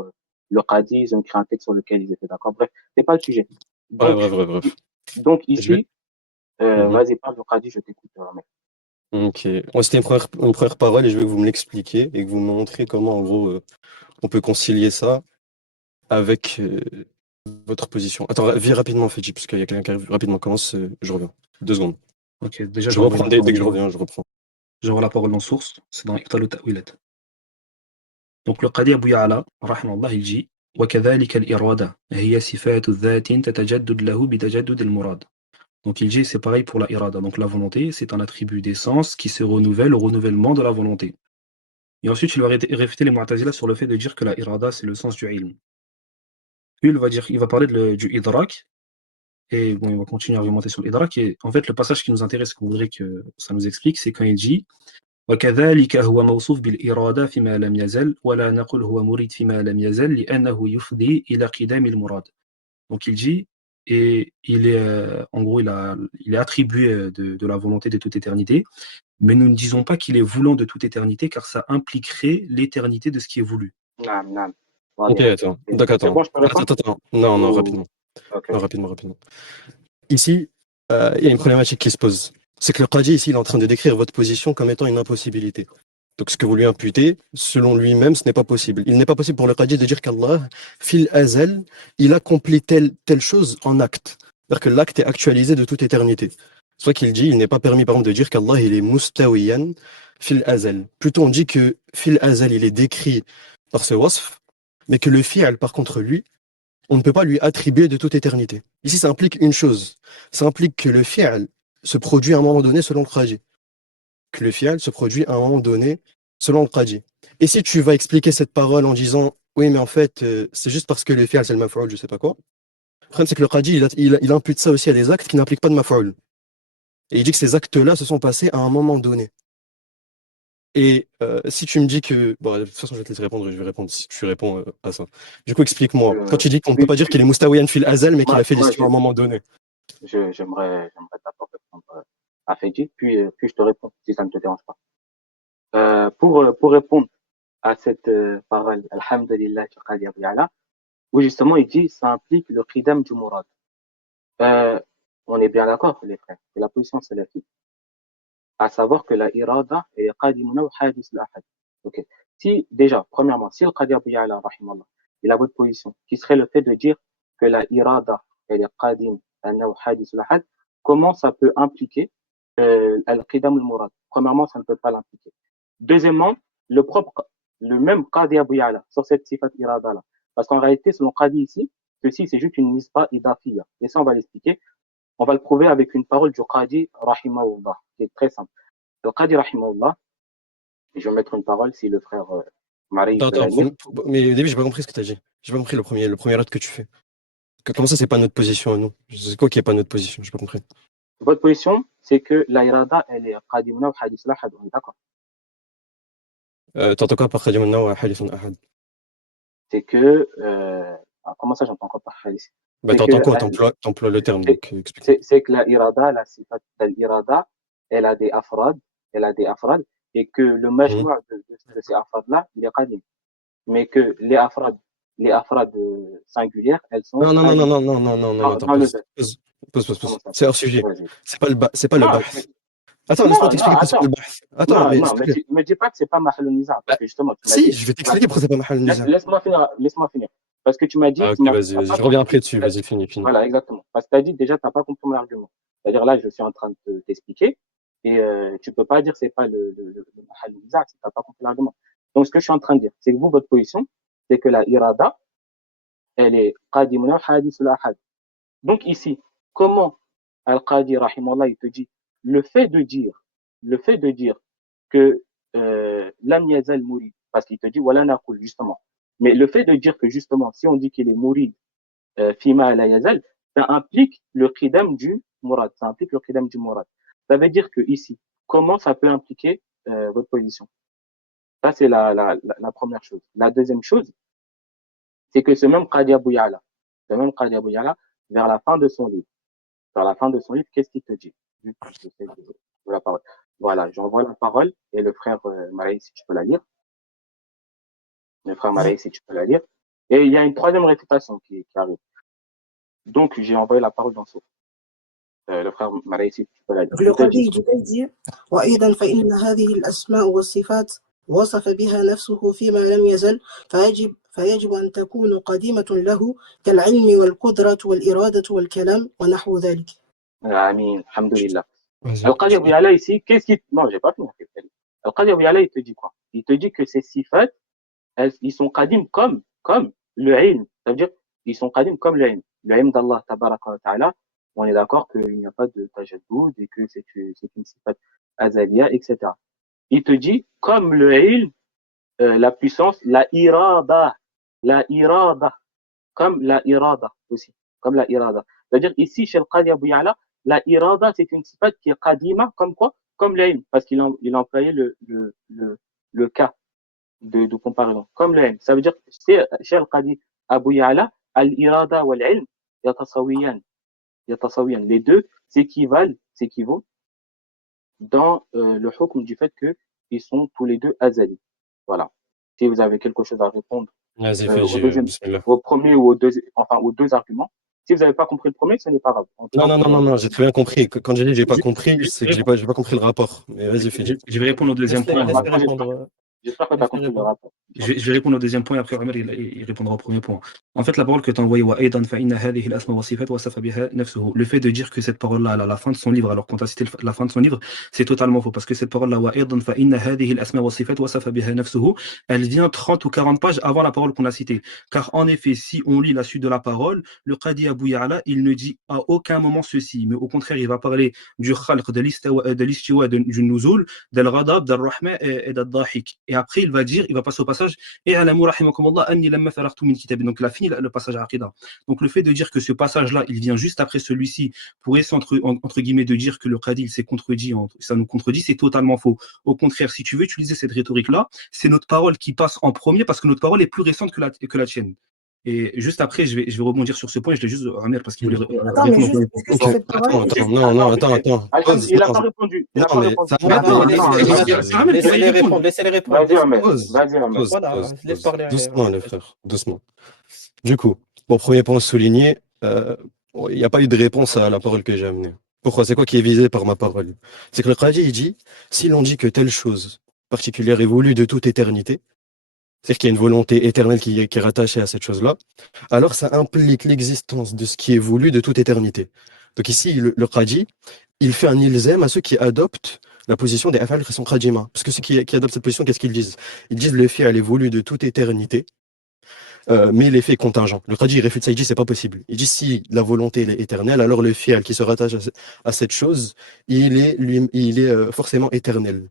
le Qadi, ils ont écrit un texte sur lequel ils étaient d'accord. Bref, c'est pas le sujet. Ouais, Donc, bref, bref, bref. donc Je vais. ici, Mhm. vas-y, parle du Qadi, je t'écoute, mec. Ok. Bon, c'était une première parole et je vais que vous me l'expliquiez et que vous me montrez comment, en gros, on peut concilier ça avec votre position. Attends, vis rapidement, Fidji, parce qu'il y a quelqu'un qui arrive rapidement. Commence, je reviens. 2 secondes. Ok, déjà, Je reprends dès que je reviens, je reprends. j'envoie la parole en source. C'est dans Iqtal Ta'wilat. Donc, le Qadi Abu Ya'la, rahimahullah, il dit وكذلك الإرادة هي صفات ذات تتجدد له بتجدد المراد. Donc il dit c'est pareil pour la irada. Donc la volonté, c'est un attribut d'essence qui se renouvelle au renouvellement de la volonté. Et ensuite, il va réfuter les Mu'tazila sur le fait de dire que la irada, c'est le sens du ilm. Puis il va parler du idrak, et bon, il va continuer à argumenter sur l'idrak. Et en fait, le passage qui nous intéresse, qu'on voudrait que ça nous explique, c'est quand il dit وكذلك هو موصوف بالإرادة فيما لم يزل ولا نقول هو مريد فيما لم يزل لأنه يفضي إلى قدام المراد. Donc il dit, et il est, en gros, il est attribué de la volonté de toute éternité, mais nous ne disons pas qu'il est voulant de toute éternité, car ça impliquerait l'éternité de ce qui est voulu. Naam, naam. Ok, Voilà. attends. D'accord, C'est attends. bon, je peux répondre? Attends. Non, non, Ou... rapidement. Ok. Non, rapidement. Ici, il y a une problématique qui se pose. C'est que le Qadi, ici, il est en train de décrire votre position comme étant une impossibilité. Donc, ce que vous lui imputez, selon lui-même, ce n'est pas possible. Il n'est pas possible pour le Qadi de dire qu'Allah, fil azal, il accomplit telle chose en acte. C'est-à-dire que l'acte est actualisé de toute éternité. C'est vrai qu'il dit, il n'est pas permis, par exemple, de dire qu'Allah, il est mustawiyan fil azal. Plutôt, on dit que fil azal, il est décrit par ce wasf, mais que le fi'al, par contre, lui, on ne peut pas lui attribuer de toute éternité. Ici, ça implique une chose. Ça implique que le fi'al se produit à un moment donné selon le qadi. Que le fi'al se produit à un moment donné selon le qadi. Et si tu vas expliquer cette parole en disant oui, mais en fait, c'est juste parce que le fi'al c'est le maf'ul, je sais pas quoi. Le problème, c'est que le qadi, il impute ça aussi à des actes qui n'impliquent pas de maf'ul. Et il dit que ces actes-là se sont passés à un moment donné. Et si tu me dis que... Bon, de toute façon, je vais te laisser répondre et je vais répondre si tu réponds à ça. Du coup, explique-moi. Quand tu dis qu'on ne peut Oui, pas dire qu'il est Moustawiyan fil Azal, mais qu'il a fait moi, l'histoire à un moment donné. j'aimerais d'abord répondre à Fedji, puis je te réponds, si ça ne te dérange pas. Pour répondre à cette parole, Alhamdulillah, Qadi Abu Ya'la, où justement il dit ça implique le qidam du murad. On est bien d'accord, les frères, que la position salafiste, à savoir que la irada est qadimuna ou hadith al-ahad. Ok. Si, déjà, premièrement, si le Qadi Abu Ya'la, rahimallah, il a votre position, qui serait le fait de dire que la irada, elle est qadim, ou hadith al-ahad, comment ça peut impliquer al-qidam al-murad? Premièrement, ça ne peut pas l'impliquer. Deuxièmement, le même Qadi Abu Ya'la, sur cette sifat irada là. Parce qu'en réalité, selon Qadi ici, ceci c'est juste une nisba idafiyya. Et ça, on va l'expliquer. On va le prouver avec une parole du Qadi rahimahullah, qui est très simple. Le Qadi rahimahullah, et je vais mettre une parole si le frère Marie peut la lire. Mais au début, j'ai pas compris ce que tu as dit. J'ai pas compris le premier ordre que tu fais. Comment ça, c'est pas notre position à nous? C'est quoi qui est pas notre position? J'ai pas compris. Votre position, c'est que la irada, elle est qadimuna ou hadith lahad, on est d'accord? T'entends quoi par Khadim wa Hadith Ahad? C'est que, comment ça j'entends quoi par hadith? Bah, C'est que, t'entends quoi? T'emploies le terme, donc explique-moi. c'est que la irada, la sifat d'al-irada, elle a des afrad, et que le majmou' de ces afrad-là, il est qadim. Mais que les afrad singulières, elles sont Non, attends, dans le pause. Comment ça? C'est hors sujet. Vas-y. C'est pas le Non, bahth. Attends, laisse-moi t'expliquer pourquoi c'est pas le bahth. Attends, mais s'il te plaît. me dis pas que c'est pas mahal niza, parce que justement, tu m'as Si, dit, je vais t'expliquer pourquoi c'est pas Mahal Niza. laisse-moi finir. Parce que tu m'as dit, Ah, ok, vas-y, je reviens après dessus, vas-y, finis. Voilà, exactement. Parce que tu as dit déjà, tu n'as pas compris mon argument. C'est-à-dire là, je suis en train de t'expliquer et tu peux pas dire c'est pas le mahal niza si tu n'as pas compris l'argument. Donc, ce que je suis en train de dire, c'est que vous, votre position, c'est que la irada, elle est qadimuna hadith al-ahad. Donc ici, comment Al-Qadi, rahimallah, il te dit, le fait de dire que lam yazal mourid, parce qu'il te dit, voilà naqul, justement. Mais le fait de dire que, justement, si on dit qu'il est mourid, fima la yazal, ça implique le qidam du murad. Ça veut dire que ici, comment ça peut impliquer votre position? Ça, c'est la première chose. La deuxième chose, c'est que ce même Qadi Abu Ya'la, vers la fin de son livre, qu'est-ce qu'il te dit? La parole. Voilà, j'envoie la parole et le frère Marie, si tu peux la lire. Le frère Marie, si tu peux la lire. Et il y a une troisième réfutation qui arrive. Donc, j'ai envoyé la parole dans ce. Le frère Marie, si tu peux la lire. Le Qadi dit وأيضا فإن هذه الأسماء والصفات وصف بها نفسه فيما لم يزل فيجب أن تكون قديمة له كالعلم والقدرة والإرادة والكلام ونحو ذلك. Amin, alhamdulillah. Al-Qadi Abu Ya'la ici, qu'est-ce qu'il... Non, j'ai pas fini. Al-Qadi Abu Ya'la, il te dit quoi? Il te dit que ces sifat, ils sont qadim comme le ilm. Ça veut dire, ils sont qadim comme le ilm. Le ilm d'Allah, tabaraka wa ta'ala, on est d'accord qu'il n'y a pas de tajaddoud et que c'est une sifat azaliya, etc. Il te dit, comme le ilm, la puissance, la irada, comme la irada aussi, comme la irada. C'est-à-dire, ici, chez Al-Qadi Abu Ya'la, la irada, c'est une sifat qui est qadima, comme quoi? Comme l'ilm, parce qu'il a employé le cas de comparaison, comme le ilm. Ça veut dire, chez Al-Qadi Abu Ya'la, al-irada ou l'ilm, yatasawiyan. Les deux s'équivaut dans le hukm du fait qu'ils sont tous les deux azali. Voilà. Si vous avez quelque chose à répondre au premier ou aux deux arguments, si vous n'avez pas compris le premier, ce n'est pas grave. Non, j'ai très bien compris. Quand j'ai dit j'ai pas compris, c'est que j'ai pas compris le rapport. Mais vas-y, fais. Je vais répondre au deuxième point. J'espère que tu as compris le rapport. Je vais répondre au deuxième point et après Omer il répondra au premier point. En fait, la parole que tu as envoyée, le fait de dire que cette parole-là, à la fin de son livre, alors qu'on t'a cité la fin de son livre, c'est totalement faux. Parce que cette parole-là, elle vient 30 ou 40 pages avant la parole qu'on a citée. Car en effet, si on lit la suite de la parole, le Qadi Abu Ya'la, il ne dit à aucun moment ceci, mais au contraire, il va parler du khalq, de l'istiwa, du nuzul, del ghadab, del rahma et del dahik. Et après, il va passer au passage. Et alamu rahimakumullah anni lamma faragtu min kitabi. Donc, il a fini le passage Aqidah. Donc, le fait de dire que ce passage-là, il vient juste après celui-ci, pour essayer, entre guillemets, de dire que le Qadi s'est contredit, ça nous contredit, c'est totalement faux. Au contraire, si tu veux utiliser cette rhétorique-là, c'est notre parole qui passe en premier parce que notre parole est plus récente que la tienne. Et juste après, je vais rebondir sur ce point. Je l'ai juste Amir parce qu'il voulait Attends, mais répondre. juste, est-ce que Ok, sur cette parole, attends. Pause. Il n'a Non, pas répondu. Il non, n'a pas mais répondu. ça Mais attends, va. laissez-les répondre, laissez-les répondre. Vas-y, Ahmed. Pause, Vas-y, Ahmed. pause, Voilà, pause, laisse pause. parler. Doucement, les frères, doucement. Du coup, mon premier point souligné, il n'y a pas eu de réponse à la parole que j'ai amenée. Pourquoi? C'est quoi qui est visé par ma parole? C'est que le Qadi, il dit, si l'on dit que telle chose particulière est voulue de toute éternité, c'est-à-dire qu'il y a une volonté éternelle qui est rattachée à cette chose-là, alors ça implique l'existence de ce qui est voulu de toute éternité. Donc ici, le Qadi, il fait un ilzam à ceux qui adoptent la position des af'al qui sont qadima. Parce que ceux qui adoptent cette position, qu'est-ce qu'ils disent? Ils disent le fi'l est voulu de toute éternité, mais l'effet est contingent. Le Qadi, il réfute ça, il dit c'est pas possible. Il dit si la volonté elle est éternelle, alors le fi'l qui se rattache à cette chose, il est forcément éternel.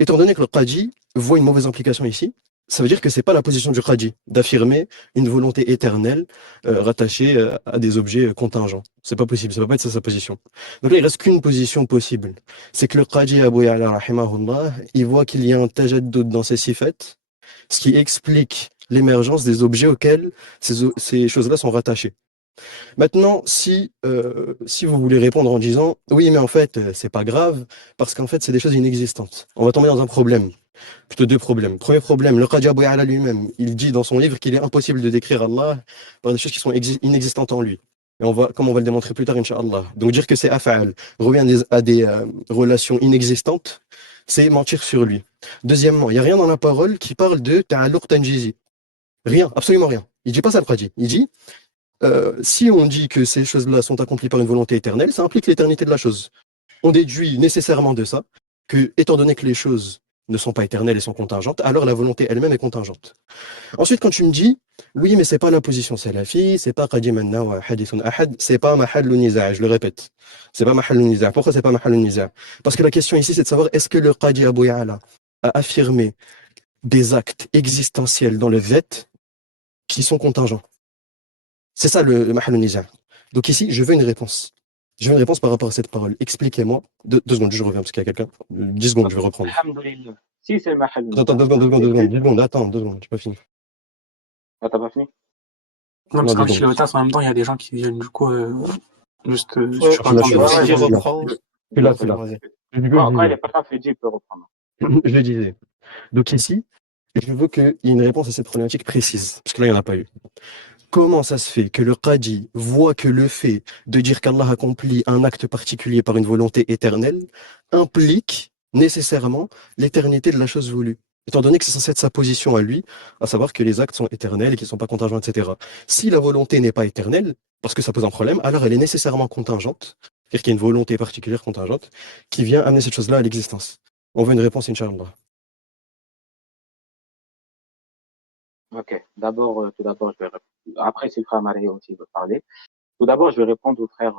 Étant donné que le Qadi voit une mauvaise implication ici, ça veut dire que c'est pas la position du Qadi d'affirmer une volonté éternelle rattachée à des objets contingents. C'est pas possible, ça peut pas être ça sa position. Donc là, il reste qu'une position possible. C'est que le Qadi Abu Ya'la rahimahullah, il voit qu'il y a un tajaddud dans ces sifat, ce qui explique l'émergence des objets auxquels ces choses-là sont rattachées. Maintenant, si vous voulez répondre en disant oui, mais en fait, c'est pas grave, parce qu'en fait, c'est des choses inexistantes. On va tomber dans un problème. Plutôt deux problèmes. Premier problème, le Qadi Abu Ya'la lui-même, il dit dans son livre qu'il est impossible de décrire Allah par des choses qui sont inexistantes en lui. Et comme on va le démontrer plus tard, Inch'Allah. Donc dire que c'est af'al revient à des relations inexistantes, c'est mentir sur lui. Deuxièmement, il n'y a rien dans la parole qui parle de ta'alluq tanjizi. Rien, absolument rien. Il dit pas ça le Qadi. Il dit si on dit que ces choses-là sont accomplies par une volonté éternelle, ça implique l'éternité de la chose. On déduit nécessairement de ça que, étant donné que les choses ne sont pas éternelles et sont contingentes, alors la volonté elle-même est contingente. Ensuite, quand tu me dis, oui, mais c'est pas la position salafi, c'est pas qadim anna wa hadithun ahad, c'est pas mahallu niza', je le répète. C'est pas mahallu niza'. Pourquoi c'est pas mahallu niza'? Parce que la question ici, c'est de savoir est-ce que le Qadi Abu Ya'la a affirmé des actes existentiels dans le vet qui sont contingents. C'est ça le mahallu niza'. Donc ici, je veux une réponse. Je veux une réponse par rapport à cette parole. Expliquez-moi. Deux secondes, je reviens parce qu'il y a quelqu'un. 10 secondes, je vais reprendre. Alhamdulillah. Si c'est Mahal. Attends, 2 secondes. Attends, 2 secondes, j'ai pas fini. Ah, t'as pas fini? Non, parce Non, que dis je donc. le tasse en même temps, il y a des gens qui viennent du coup juste Ouais, je suis pas je suis là, content de Freddy je suis là. reprend. Je suis là. Vas-y. Du coup, Quand il n'est pas là, Freddy peut reprendre. je le disais. Donc ici, je veux qu'il y ait une réponse à cette problématique précise, parce que là, il n'y en a pas eu. Comment ça se fait que le Qadi voit que le fait de dire qu'Allah accomplit un acte particulier par une volonté éternelle implique nécessairement l'éternité de la chose voulue? Étant donné que c'est censé être sa position à lui, à savoir que les actes sont éternels et qu'ils ne sont pas contingents, etc. Si la volonté n'est pas éternelle, parce que ça pose un problème, alors elle est nécessairement contingente, c'est-à-dire qu'il y a une volonté particulière contingente qui vient amener cette chose-là à l'existence. On veut une réponse, Inch'Allah. Ok. Tout d'abord, je vais répondre. Après, si le frère Marie aussi veut parler. Tout d'abord, je vais répondre au frère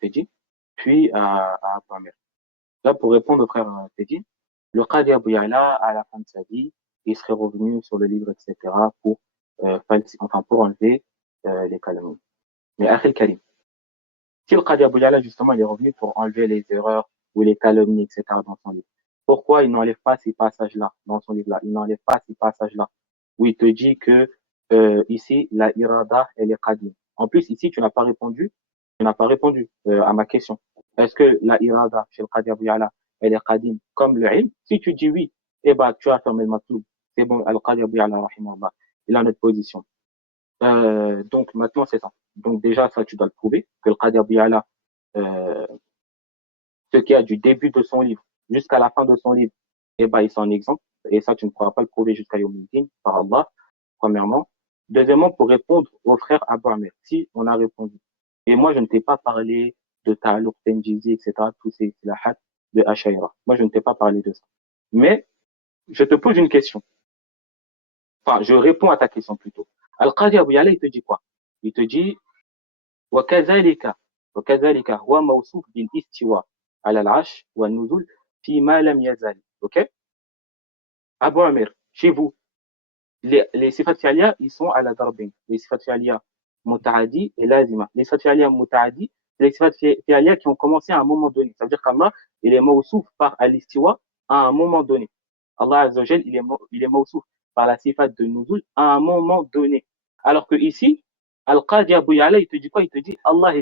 Teddy, puis à Abu Amir. Là, pour répondre au frère Teddy, le Qadi Abu Ya'la, à la fin de sa vie, il serait revenu sur le livre, etc., pour, pour enlever les calomnies. Mais Akhil Karim, si le Qadi Abu Ya'la, justement, il est revenu pour enlever les erreurs ou les calomnies, etc., dans son livre, pourquoi il n'enlève pas ces passages-là dans son livre-là? Il n'enlève pas ces passages-là où il te dit que ici, la irada, elle est qadim. En plus, ici, tu n'as pas répondu à ma question. Est-ce que la irada chez le Qadi Abu Ya'la, elle est qadim comme le ilm? Si tu dis oui, eh ben, tu as fermé le matloub. C'est bon, le Qadi Abu Ya'la, rahimahullah, il a notre position. Donc maintenant, c'est ça. Donc déjà, ça, tu dois le prouver, que le Qadi Abu Ya'la, euh, ce qui a du début de son livre jusqu'à la fin de son livre, eh ben, ils sont en exemple. Et ça, tu ne pourras pas le prouver jusqu'à Yawmiddin, par Allah, premièrement. Deuxièmement, pour répondre au frère Abu Amir, si on a répondu. Et moi, je ne t'ai pas parlé de Ta'alluq Tenjizi, etc., tous ces silahats de Ashaira. Moi, je ne t'ai pas parlé de ça. Mais, je te pose une question. Enfin, je réponds à ta question plutôt. Al-Qadi Abu Ya'la, il te dit quoi? Il te dit, وكذلك هو موصوف بالاستواء على العرش والنزول فيما لم يزل. OK? Abu Amir, chez vous, les sifat fi'liya, ils sont à la darbin. Les sifat fi'liya muta'addi et lazima. Les sifat fi'liya muta'addi, c'est les sifat fi'liya qui ont commencé à un moment donné. Ça veut dire qu'Allah, il est mawsouf par al-istiwa à un moment donné. Allah Azza wa Jal, il est mawsouf par la sifat de nuzul à un moment donné. Alors que ici, Al-Qadi Abu Ya'la, il te dit quoi? Il te dit Allah,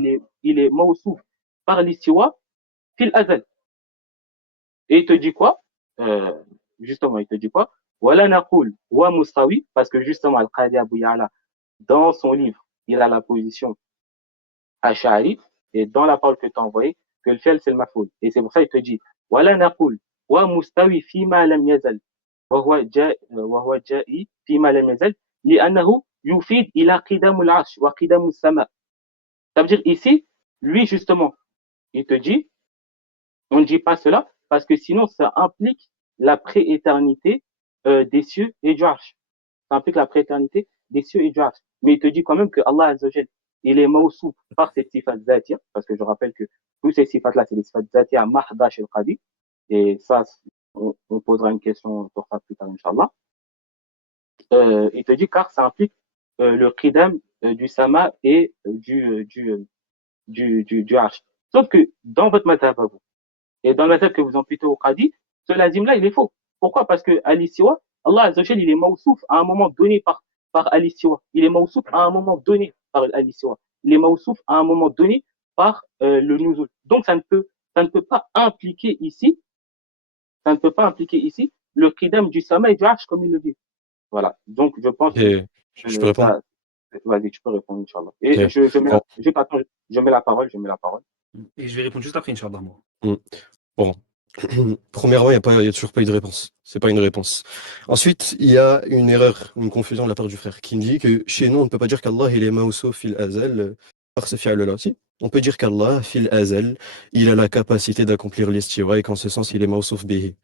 il est mawsouf par l'istiwa fil azal. Et il te dit quoi? Justement, il te dit quoi? Wala naqul wa mustawi, parce que justement, Al-Qadi Abu Ya'la, dans son livre, il a la position Ash'ari, et dans la parole que tu as envoyée, que le fi'l c'est le maf'ul. Et c'est pour ça qu'il te dit Wala naqul wa mustawi fima lam yazal, وهو جائي فيما لم يزل لأنه يفيد إلى قدم العرش وقدم السماء. Ça veut dire ici, lui justement, il te dit, on ne dit pas cela parce que sinon ça implique la prééternité des cieux et du arsh. Ça implique la prééternité des cieux et du arsh. Mais il te dit quand même que Allah Azza wa Jal, il est mawsouf par cette sifat zatia, parce que je rappelle que tous ces sifats-là, c'est des sifat zatia mahda chez le Qadi. Et ça, on posera une question pour ça plus tard, Inch'Allah. Il te dit car ça implique le qidam du sama et du arsh. Sauf que dans votre madhab à vous, et dans le madhab que vous imputez au Qadi, ce lazim-là, il est faux. Pourquoi? Parce que al-istiwa, Allah Azza wa Jal, il est mawsouf à un moment donné par al-istiwa. Il est mawsouf à un moment donné par al-istiwa. Il est mawsouf à un moment donné par le nuzul. Donc ça ne peut pas impliquer ici le qidam du sama et du arsh comme il le dit. Voilà. Donc je pense Et que je peux répondre? vas-y, tu peux répondre, Inch'Allah. Et Ok. je mets la parole. Et je vais répondre juste après, Inch'Allah. moi. Bon. Premièrement, il y a toujours pas eu de réponse. C'est pas une réponse. Ensuite, il y a une erreur, une confusion de la part du frère qui dit que chez nous, on ne peut pas dire qu'Allah, il est mawsouf fil azal par ce fi'l-là. Si, on peut dire qu'Allah, fil azal, il a la capacité d'accomplir l'istiwa et qu'en ce sens, il est mawsouf bihi.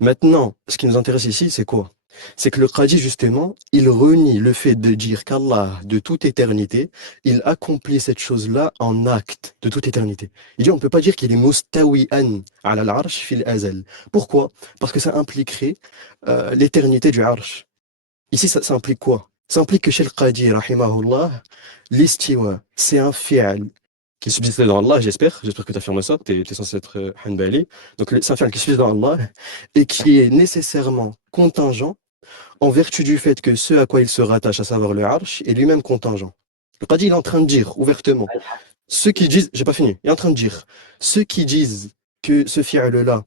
Maintenant, ce qui nous intéresse ici, c'est quoi? C'est que le Qadi, justement, il renie le fait de dire qu'Allah, de toute éternité, il accomplit cette chose-là en acte de toute éternité. Il dit on ne peut pas dire qu'il est mustawi'an ala al-arsh fil azal. Pourquoi? Parce que ça impliquerait l'éternité du arsh. Ici, ça implique quoi? Ça implique que chez le Qadi, rahimahullah, l'istiwa, c'est un fi'al qui subsiste dans Allah, j'espère que tu affirmes ça, tu es censé être Hanbali. Donc c'est un fi'al qui subsiste dans Allah et qui est nécessairement contingent en vertu du fait que ce à quoi il se rattache, à savoir le arsh, est lui-même contingent. Le Qadi, il est en train de dire ouvertement, ceux qui disent, j'ai pas fini, il est en train de dire, ceux qui disent que ce fi'l-là,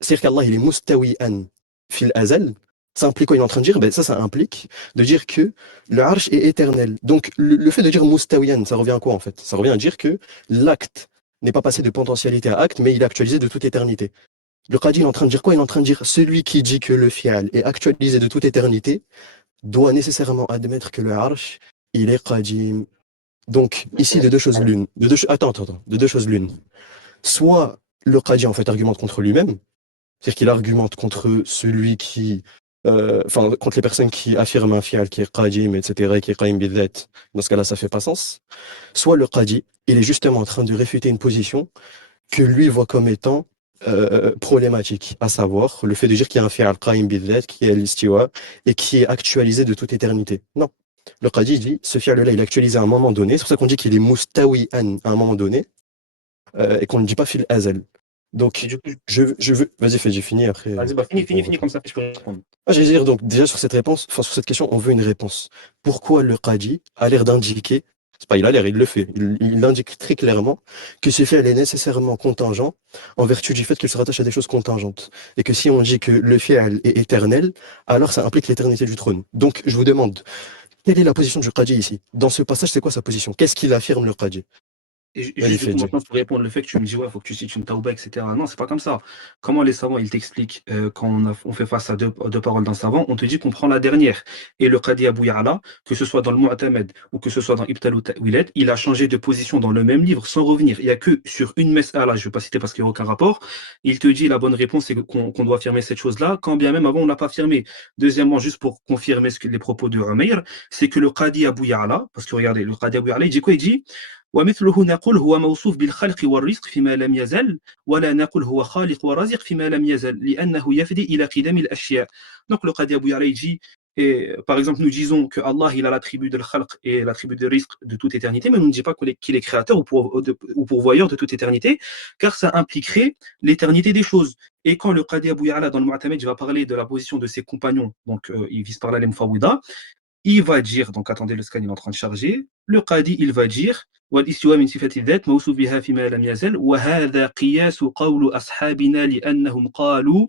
c'est-à-dire qu'Allah, il est mustawi'an fil azal, ça implique quoi? Il est en train de dire, ben ça implique de dire que le arsh est éternel. Donc, le fait de dire mustawi'an, ça revient à quoi en fait? Ça revient à dire que l'acte n'est pas passé de potentialité à acte, mais il est actualisé de toute éternité. Le Qadi, il est en train de dire quoi? Il est en train de dire, celui qui dit que le fi'al est actualisé de toute éternité doit nécessairement admettre que le arsh, il est qadim. Donc, ici, de deux choses l'une. De deux choses l'une. Soit le Qadi, en fait, argumente contre lui-même, c'est-à-dire qu'il argumente contre celui qui, contre les personnes qui affirment un fi'al qui est qadim, etc., et qui est qadim bidhat. Dans ce cas-là, ça fait pas sens. Soit le Qadi, il est justement en train de réfuter une position que lui voit comme étant problématique, à savoir le fait de dire qu'il y a un fi'al qadim bidhat, qui est l'istiwa, et qui est actualisé de toute éternité. Non. Le Qadi dit, ce fi'al-là, il est actualisé à un moment donné, c'est pour ça qu'on dit qu'il est mustawi'an à un moment donné, et qu'on ne dit pas fil azal. Donc, Et du coup, je veux. Vas-y, j'ai fini après. vas-y, bah, finis comme ça, puis je peux répondre. J'allais dire, donc, déjà sur cette réponse, sur cette question, on veut une réponse. Pourquoi le Qadi a l'air d'indiquer, c'est pas il a l'air, il le fait, il indique très clairement que ce fi'al est nécessairement contingent en vertu du fait qu'il se rattache à des choses contingentes. Et que si on dit que le fi'al est éternel, alors ça implique l'éternité du trône. Donc, je vous demande, quelle est la position du Qadi ici? Dans ce passage, c'est quoi sa position? Qu'est-ce qu'il affirme le Qadi? Et Vas-y, juste du coup, fais-le. maintenant, pour répondre le fait que tu me dis, ouais, faut que tu cites une taouba, etc. Non, c'est pas comme ça. Comment les savants, ils t'expliquent, quand on fait face à deux paroles d'un savant, on te dit qu'on prend la dernière. Et le Qadi Abu Ya'la, que ce soit dans le Mu'tamad ou que ce soit dans Ibtal ou Ta'wilat, il a changé de position dans le même livre sans revenir. Il n'y a que sur une mas'ala, je ne vais pas citer parce qu'il n'y a aucun rapport, il te dit la bonne réponse, c'est qu'on doit affirmer cette chose-là, quand bien même avant on n'a pas affirmé. Deuxièmement, juste pour confirmer les propos de Umayr, c'est que le Qadi Abu Ya'la, parce que regardez, le Qadi Abu Ya'la, il dit quoi? Il dit ومثله نقول هو موصوف بالخلق والرزق فيما لم يزل ولا نقول هو خالق ورازق فيما لم يزل لأنه يفدي إلى قدم الأشياء. Donc le Qadi Abou Ya'la dit, et, par exemple, nous disons que Allah il a l'attribut de l'khalq et l'attribut de risque de toute éternité, mais on ne dit pas qu'il est créateur ou pourvoyeur de toute éternité, car ça impliquerait l'éternité des choses. Et quand le Qadi Abou Ya'la dans le Mu'tamid va parler de la position de ses compagnons, donc il vise par là les Mufawwida, il va dire, donc attendez, le scan il est en train de charger, le Qadi il va dire والاستواء من صفة الذات موصوف بها فيما لم يزل وهذا قياس قول أصحابنا لأنهم قالوا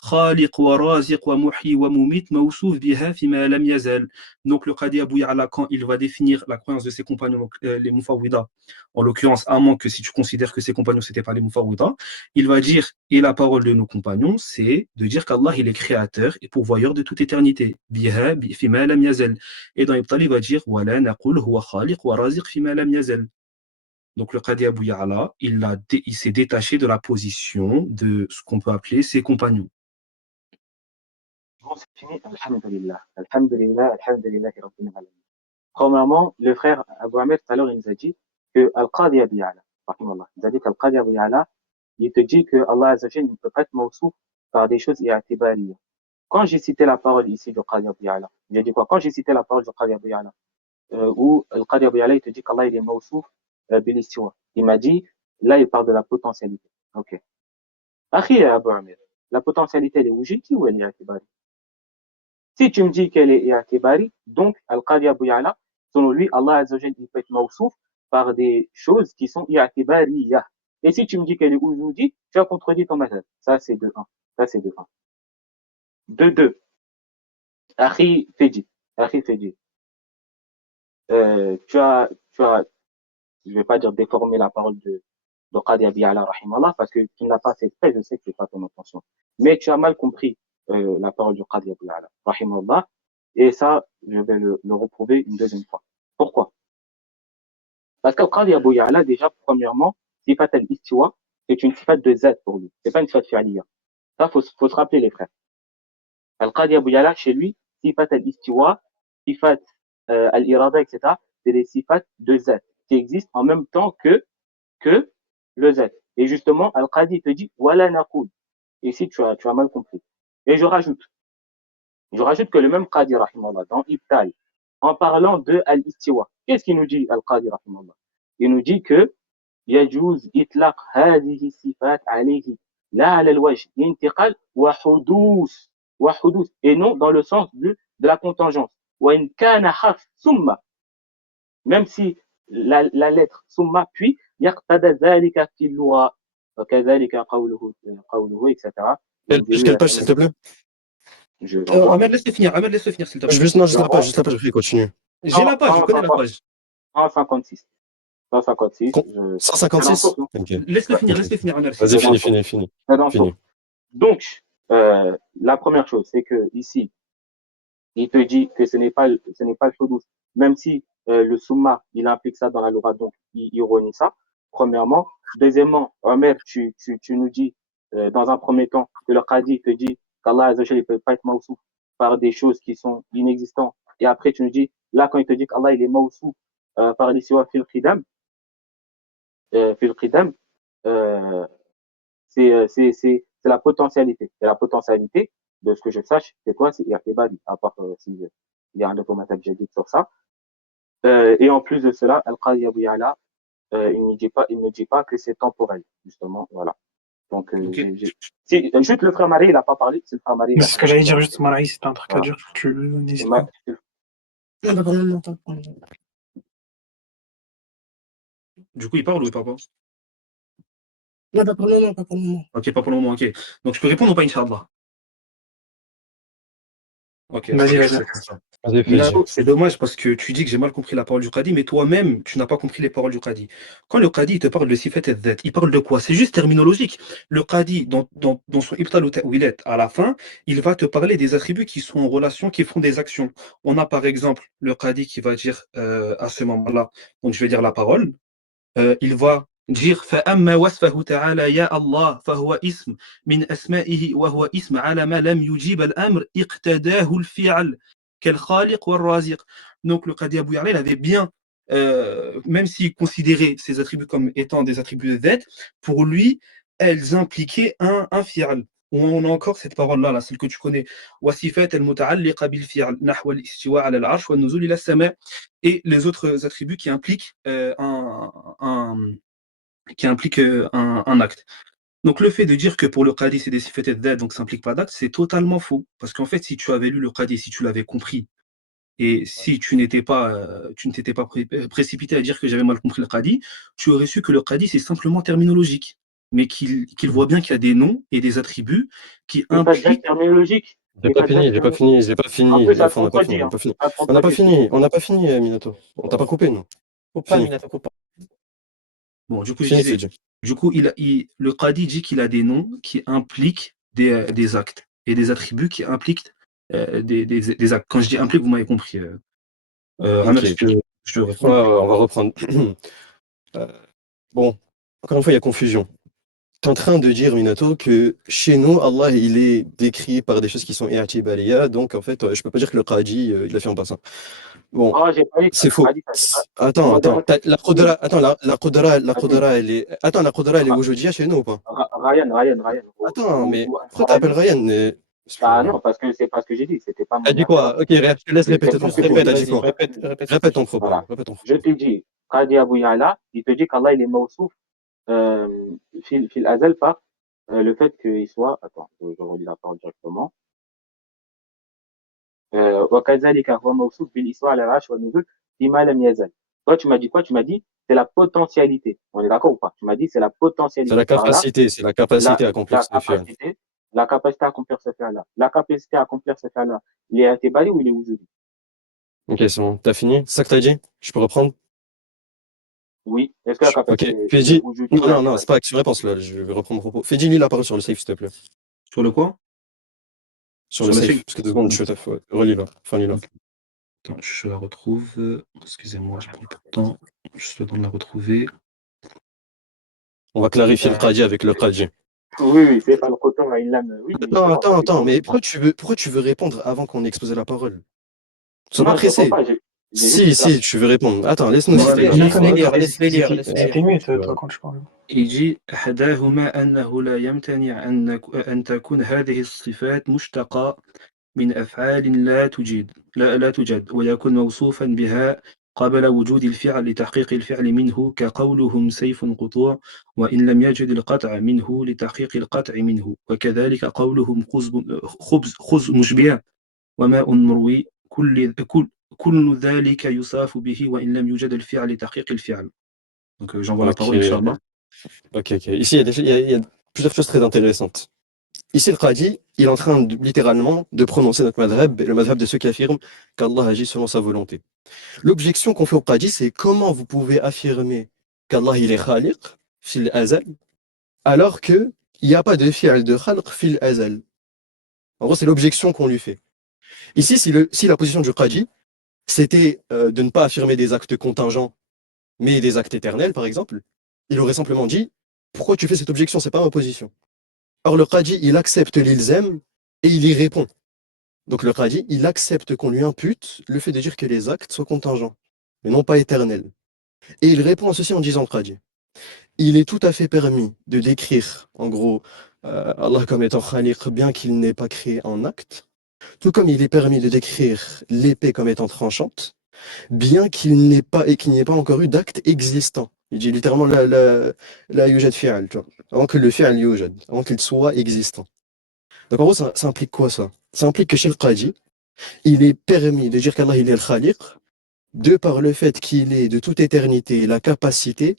خالق ورازق ومحيي ومميت موصوف بها فيما لم يزل. Donc le Qadi Abou Ya'la, quand il va définir la croyance de ses compagnons, donc, les Mufawwida, en l'occurrence, à moins que si tu considères que ses compagnons c'était pas les Mufawwida, il va dire, et la parole de nos compagnons, c'est de dire qu'Allah il est créateur et pourvoyeur de toute éternité. Biha fima lam yazal. Et dans Ibtal, il va dire wala naqul huwa khaliq wa raziq fima lam yazal. Donc le Qadi Abou Ya'la, il s'est détaché de la position de ce qu'on peut appeler ses compagnons. Bon, c'est fini. Alhamdulillah. Alhamdulillah. Alhamdulillah. Rabbil alamin. Premièrement, le frère Abou Amir, tout à l'heure, il nous a dit que Al-Qadi Abou Ya'la, rahimallah, il a dit qu'Al-Qadi Abou Ya'la, il te dit que Allah Azza wa Jalla ne peut pas être mawsouf par des choses i'tibariya. Quand j'ai cité la parole ici du Qadi Abou Ya'la, j'ai dit quoi? Quand j'ai cité la parole du Qadi Abou Ya'la, où Al-Qadi Abou Ya'la, il te dit qu'Allah, il est mawsouf bil istiwa. Il m'a dit, là, il parle de la potentialité. Ok. Akhi Abou Amir, la potentialité, elle est wujiti ou elle est i'tibari? Si tu me dis qu'elle est i'tibari, donc Al-Qadi Abou Ya'la, selon lui, Allah Azza wa Jalla, il peut être mawsouf par des choses qui sont i'tibariya. Et si tu me dis qu'elle est wujudi, tu as contredit ton mazhab. Ça, c'est de 1. Ça, c'est de 1. De 2. Akhi Fedji. Akhi Fedji. Tu as, je vais pas dire déformer la parole de Qadi Abou Ya'la, rahimallah, parce que tu n'as pas fait exprès, je sais que c'est pas ton intention. Mais tu as mal compris la parole du Qadi Abou Ya'la, rahimallah, et ça, je vais le reprouver une deuxième fois. Pourquoi? Parce que le Qadi Abou Ya'la, déjà, premièrement, sifat al-istiwa, c'est une sifat de zat pour lui. C'est pas une sifat fi'aliya. Ça, faut se rappeler, les frères. Al-Qadi Abou Ya'la, chez lui, sifat al-istiwa, sifat al-irada, etc., c'est des sifat de zat qui existent en même temps que le Z. Et justement, Al-Qadi te dit, wala naqul. Ici, tu as mal compris. Et je rajoute que le même Qadi, rahimallah, dans Ibtal, en parlant de Al-Istiwa, qu'est-ce qu'il nous dit, Al-Qadi, rahimallah? Il nous dit que, يجوز إطلاق هذه الصفات عليه لا على الوجه انتقال وحدوث et non dans le sens de la contingence. وإن كان حرف ثم, même si la lettre ثم puis يقتضى ذلك في اللغة وكذلك قوله etc. Quelle page, s'il te plaît? Ahmed, laisse-le finir, s'il te plaît. Juste la page, après, continue. J'ai la page, je connais la page. 156. 156. 156? Okay. Laisse-le finir, Ahmed. Vas-y, finis. Donc, la première chose, c'est que ici, il te dit que ce n'est pas le shudus, même si le summa, il implique ça dans la loi, donc il ironie ça, premièrement. Deuxièmement, Omer, tu nous dis, dans un premier temps, que le Qadi te dit qu'Allah Azza wa Jalla ne peut pas être mawsouf par des choses qui sont inexistantes. Et après, tu nous dis, là, quand il te dit qu'Allah, il est mawsouf par l'istiwa fil qidam, c'est la potentialité. Et la potentialité, de ce que je sache, c'est quoi? C'est i'tibari, à part s'il y a un automatique jadid sur ça. Et en plus de cela, Al-Qadi Abou Ya'la, il ne dit pas que c'est temporel, justement, voilà. Donc, juste le frère Marie, il n'a pas parlé, c'est le frère Marie. C'est ce que j'allais dire, juste Marie, c'est un truc à dire, tu n'hésites pas. Du coup, il parle ou il parle pas? Non, pas pour le moment. Ok, pas pour le moment, ok. Donc, je peux répondre ou pas, Inch'Allah? Ok. Vas-y. C'est dommage parce que tu dis que j'ai mal compris la parole du Qadi, mais toi-même, tu n'as pas compris les paroles du Qadi. Quand le Qadi te parle de sifat al-dhat, il parle de quoi? C'est juste terminologique. Le Qadi, dans son Ibtal ou Ta'wilat, à la fin, il va te parler des attributs qui sont en relation, qui font des actions. On a par exemple le Qadi qui va dire à ce moment-là, donc je vais dire la parole, il va dire فأما وصفه تعالى يا الله فهو اسم من أسمائه وهو اسم على ما لم يجيب الأمر اقتداه الفعل كالخالق والرازق. Donc le Qadi Abou Ya'la, il avait bien même s'il considérait ces attributs comme étant des attributs de Z, pour lui, elles impliquaient un fi'al. On a encore cette parole-là, là, celle que tu connais. وصفات المتعلقة بالفعل نحو الاستواء على العرش والنزول إلى السماء. Et les autres attributs qui impliquent un acte. Donc le fait de dire que pour le qadi c'est des sifat Z, donc ça implique pas d'acte, c'est totalement faux. Parce qu'en fait, si tu avais lu le qadi, si tu l'avais compris, et si tu ne t'étais pas précipité à dire que j'avais mal compris le qadi, tu aurais su que le qadi c'est simplement terminologique, mais qu'il voit bien qu'il y a des noms et des attributs qui C'est pas déjà impliquent. terminologique. J'ai pas fini, j'ai pas fini, j'ai pas En fini. plus, ça Enfin, on n'a pas fini, contredit. on n'a pas fini. Ça On n'a pas contredit. fini, on n'a pas fini, Minato. On t'a pas coupé, non? Faut pas, Fini. Minato, faut pas. Bon, du coup, je Fini, disais, Fidji. du coup, le qadi dit qu'il a des noms qui impliquent des actes et des attributs qui impliquent des actes. Quand je dis implique, vous m'avez compris. Ahmed, Ok. je te réponds. On va reprendre. Bon, encore une fois, il y a confusion. Tu es en train de dire, Minato, que chez nous, Allah, il est décrit par des choses qui sont i'tibariya, donc en fait, je peux pas dire que le qadi, il affirme pas ça. Bon, Oh, j'ai pas dit ça. c'est faux. J'ai pas dit ça. Attends, attends. La qudra, attends, la qudra, elle est. Attends, la qudra, elle est Ra- wujudiyya chez nous ou pas? Ryan. Attends, mais pourquoi t'appelles Ryan? Bah non, parce que c'est pas ce que j'ai dit. C'était pas T'as mon dit quoi? erreur. Ok, je te laisse C'est répéter pas ton ce que Juste propos. j'ai T'as dit. dit répète, vas-y, quoi? répète. Répète ton propos. Voilà. Répète ton Je propos. te dis, Qadi Abu Ya'la, il te dit qu'Allah, il est mawsouf fil azal par le fait qu'il soit. Attends, je relis la parole directement. وكذلك هو موصوف بالإسراء على العرش والنزول فيما لم يزل. Toi, tu m'as dit quoi? Tu m'as dit c'est la potentialité. On est d'accord ou pas? Tu m'as dit c'est la C'est potentialité. la Par là, capacité, c'est la capacité à accomplir la ce fi'l. capacité, la capacité à accomplir ce faire-là. La capacité à accomplir ce faire-là, il est atébali ou il est ouzouli? Ok, c'est bon. T'as fini? C'est ça que t'as dit? Je peux reprendre? Oui. Est-ce que la Ok. capacité est Fidji. ouzouli ou est Non, atébali? c'est pas action-réponse là. Je vais reprendre mon propos. Fidji, lis la parole sur le safe, s'il te plaît. Sur le quoi? Sur le Sur le safe. safe. Parce que 2 secondes, je taf. Ouais. Relis-la. Enfin, lis-la. Attends, je la retrouve. Excusez-moi, je prends un peu de temps. Je suis le temps de la retrouver. On va clarifier le qadi avec le qadi. Oui, c'est pas le coton à Ilam. Oui, Attends. Mais pourquoi tu veux répondre avant qu'on ait exposé la parole? Sois pas Non, je réponds pressé. pas. J'ai juste Si, tu veux répondre. Attends, laisse-nous Voilà, citer. Laisse-les lire, laisse-les lire, laisse-les lire. C'était mieux, toi, quand tu parles. يجي إحداهما أنه لا يمتنع أن تكون هذه الصفات مشتقة من أفعال لا توجد ويكون موصوفا بها قبل وجود الفعل لتحقيق الفعل منه كقولهم سيف قطوع وإن لم يجد القطع منه لتحقيق القطع منه وكذلك قولهم خبز مشبع وماء مروي كل ذلك يصاف به وإن لم يوجد الفعل لتحقيق الفعل. Donc j'envoie la parole, Ok. Inch'Allah. Ok. Ici, il y a plusieurs choses très intéressantes. Ici, le qadi, il est en train littéralement de prononcer notre madhab, et le madhab de ceux qui affirment qu'Allah agit selon sa volonté. L'objection qu'on fait au qadi, c'est comment vous pouvez affirmer qu'Allah il est khaliq, fil azal, alors qu'il n'y a pas de fi'al de khalq fil azal. En gros, c'est l'objection qu'on lui fait. Ici, si la position du qadi, c'était de ne pas affirmer des actes contingents, mais des actes éternels, par exemple, il aurait simplement dit pourquoi tu fais cette objection, c'est pas ma position. Or, le qadi, il accepte l'ilzam et il y répond. Donc, le qadi, il accepte qu'on lui impute le fait de dire que les actes soient contingents, mais non pas éternels. Et il répond à ceci en disant, qadi, il est tout à fait permis de décrire, en gros, Allah comme étant khaliq, bien qu'il n'ait pas créé un acte, tout comme il est permis de décrire l'épée comme étant tranchante, bien qu'il n'ait pas, et qu'il n'y ait pas encore eu d'acte existant. Il dit littéralement la yujad fi'al, tu vois, avant que le fi'al yujad, avant qu'il soit existant. Donc en gros, ça implique quoi ça? Ça implique que chez le qadi, il est permis de dire qu'Allah il est le khaliq, de par le fait qu'il est de toute éternité la capacité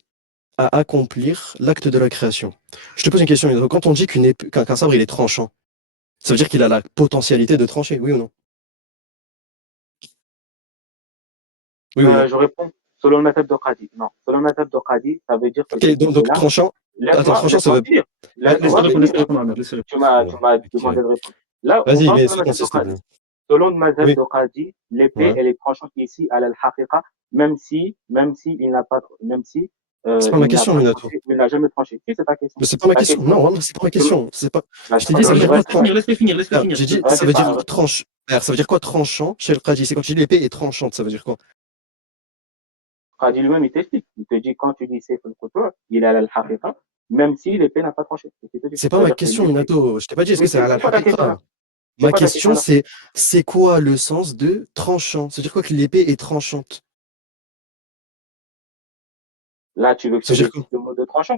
à accomplir l'acte de la création. Je te pose une question, Indra. Quand on dit qu'un sabre il est tranchant, ça veut dire qu'il a la potentialité de trancher, oui ou non? Oui ou non? Je réponds selon le méthode de Qadi. Non, selon le méthode de Qadi, ça veut dire que Ok, cette donc épée-là. tranchant. Attends, tranchant, ça Laisse-moi veut. finir. Laissez Laisse-moi répondre, finir. Ahmed, laissez Tu répondre. m'as Ok. demandé de répondre. Là, on Vas-y, parle mais selon sois le méthode concis, de s'il te plaît. Qadi. Selon le méthode Oui. de Qadi, l'épée, Ouais. elle est tranchante ici à l'al-haqiqa, même si il n'a pas, même si C'est pas ma il n'a question, pas Minato. tranché, il n'a jamais tranché. Si, c'est ta question. Mais c'est pas ma Ta question. question, Non, vraiment, c'est pas ma selon, question. C'est pas. bah, Je c'est t'ai pas dit, ça grave, veut dire quoi reste, tranchant? Laisse-les finir. J'ai dit, ça vas-y, veut dire tranche. Ça veut dire quoi tranchant chez le qadi? C'est quand tu dis l'épée est tranchante, ça veut dire quoi? Qadi lui-même, il t'explique. Il te dit, quand tu dis Saif al-Qutur, il est à al-Haqiqa, même si l'épée n'a pas tranché. C'est pas ma question, Minato. Je t'ai pas dit est-ce que c'est à la C'est quoi ta question là? haqiqa. Ma question, c'est quoi le sens de tranchant? C'est-à-dire quoi que l'épée est tranchante? Là, tu veux que je te dise le mot de tranchant?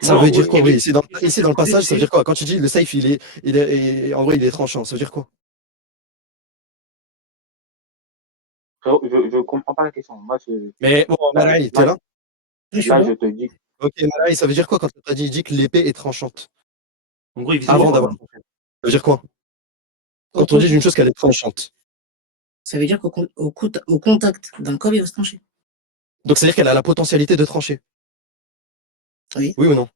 Ça veut dire quoi? Oui, ici dans le passage, ça veut dire quoi? Quand tu dis le saif, en vrai, il est tranchant, ça veut dire quoi? Je comprends pas la question. Moi, Mais bon, Maraï, t'es là? Là, je te dis. Ok, Maraï, ça veut dire quoi quand tu as dit que l'épée est tranchante? En gros, il Avant d'avoir tranché. Ça veut dire quoi? Quand on dit d'une chose qu'elle est tranchante. Ça veut dire qu'au contact d'un corps, il va se trancher. Donc, c'est-à-dire qu'elle a la potentialité de trancher. Oui. Oui ou non?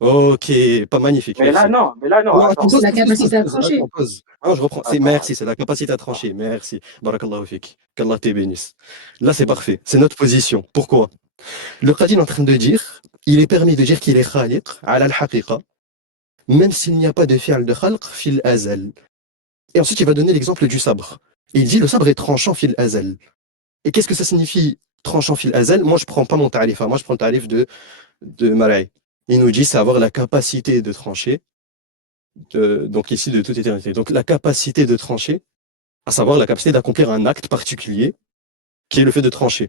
Ok, pas magnifique. Mais là, non. Donc, c'est la capacité à trancher. Non, je reprends. Merci, c'est la capacité à trancher. Merci. Barakallahu fik. Qu'Allah te bénisse. Là, c'est parfait. C'est notre position. Pourquoi? Le Qadi est en train de dire, il est permis de dire qu'il est khaliq, ala al-haqiqa, même s'il n'y a pas de fi'al de khalq fil azal. Et ensuite, il va donner l'exemple du sabre. Et il dit, le sabre est tranchant fil azal. Et qu'est-ce que ça signifie tranchant fil azal? Moi, je prends pas mon tarif. Moi, je prends le tarif de Maraï. Il nous dit, c'est avoir la capacité de trancher, donc ici, de toute éternité. Donc, la capacité de trancher, à savoir la capacité d'accomplir un acte particulier, qui est le fait de trancher.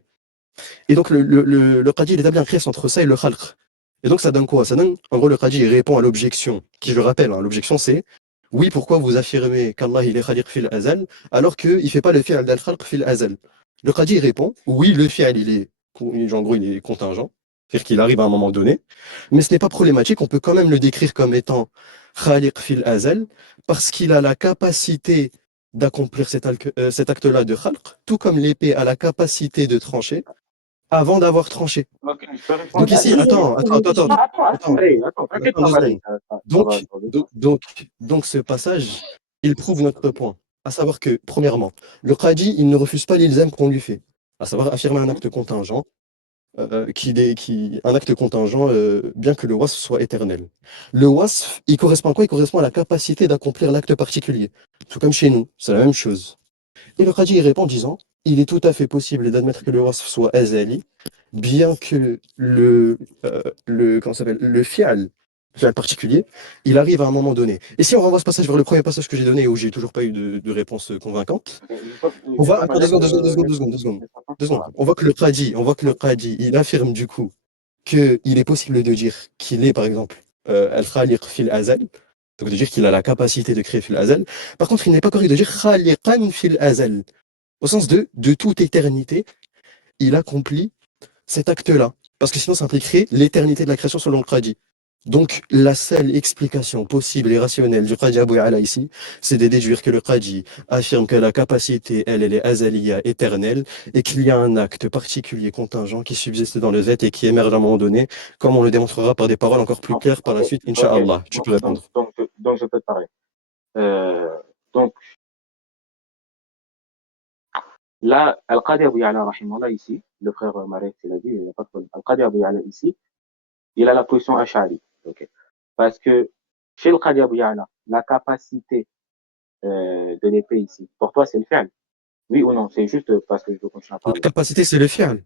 Et donc, le Qadi, il établit un qiyas entre ça et le khalq. Et donc, ça donne quoi? Ça donne, en gros, le Qadi, il répond à l'objection, qui, je rappelle, l'objection, c'est oui, pourquoi vous affirmez qu'Allah, il est khaliq fil azal, alors qu'il ne fait pas le fi'al d'al-khalq fil azal? Le Qadi, il répond oui, le fi'al, en gros, il est contingent, c'est-à-dire qu'il arrive à un moment donné, mais ce n'est pas problématique, on peut quand même le décrire comme étant khaliq fil azal, parce qu'il a la capacité d'accomplir cet acte-là de khalq, tout comme l'épée a la capacité de trancher, avant d'avoir tranché. Ok, je peux répondre. Donc ici, attends, 2 secondes. Donc ce passage, il prouve notre point. À savoir que, premièrement, le Qadi, il ne refuse pas l'ilzam qu'on lui fait. À savoir affirmer un acte contingent, bien que le wasf soit éternel. Le wasf, il correspond à quoi? Il correspond à la capacité d'accomplir l'acte particulier. Tout comme chez nous, c'est la même chose. Et le Qadi, il répond en disant, il est tout à fait possible d'admettre que le wasf soit azali, bien que le fi'al particulier, il arrive à un moment donné. Et si on renvoie ce passage vers le premier passage que j'ai donné où j'ai toujours pas eu de réponse convaincante, on voit, attends, 2 secondes. On voit que le Qadi, il affirme du coup qu'il est possible de dire qu'il est, par exemple, al-khaliq fil azal, donc de dire qu'il a la capacité de créer fil azal. Par contre, il n'est pas correct de dire khaliqan fil azal, au sens de toute éternité, il accomplit cet acte-là. Parce que sinon, ça impliquerait l'éternité de la création selon le Qadi. Donc, la seule explication possible et rationnelle du Qadi Abu Ya'la ici, c'est de déduire que le Qadi affirme que la capacité, elle est azaliya, éternelle, et qu'il y a un acte particulier contingent qui subsiste dans le Z et qui émerge à un moment donné, comme on le démontrera par des paroles encore plus claires par la suite, Inch'Allah. Tu peux répondre. Donc, je peux te parler. Donc, là, Al-Qadi Abu Ya'la, rahimahullah, ici, le frère Marek, il a dit, il n'y a pas de problème. Al-Qadi Abu Ya'la, ici, il a la position Ash'ari. Okay. Parce que chez le Qadi Abu Ya'la, la capacité de l'épée ici, pour toi, c'est le fi'al. Oui ou non? C'est juste parce que je veux continuer à parler. La capacité, c'est le fi'al.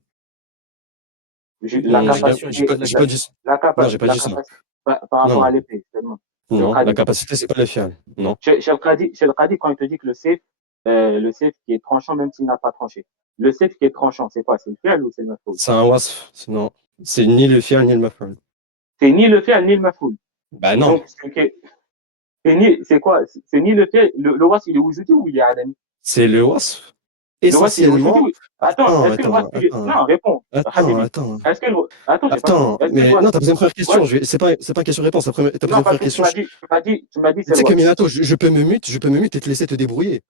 La capacité. J'ai pas dit ça. Non, j'ai pas dit ça. Par rapport à l'épée, seulement. Non, la capacité, c'est pas le fi'al. Non. Chez le Qadi, quand il te dit que le saif qui est tranchant, même s'il n'a pas tranché. Le saif qui est tranchant, c'est quoi? C'est le fi'al ou c'est le maf'oul? C'est un wasf. Non. C'est ni le fi'al ni le maf'oul. C'est ni le fi'al ni le maf'oul. Bah non. Donc, c'est quoi? C'est ni le fi'al. Le wasf, il est wujudi ou il est adami? C'est le wasf. Essentiellement. Attends, est-ce que le wasf, non, réponds. Attends. Est-ce que attends, mais non, t'as posé une première question. C'est pas une question-réponse. T'as posé une première question. Tu m'as dit, tu sais que Minato, je peux me mute et te laisser te débrouiller.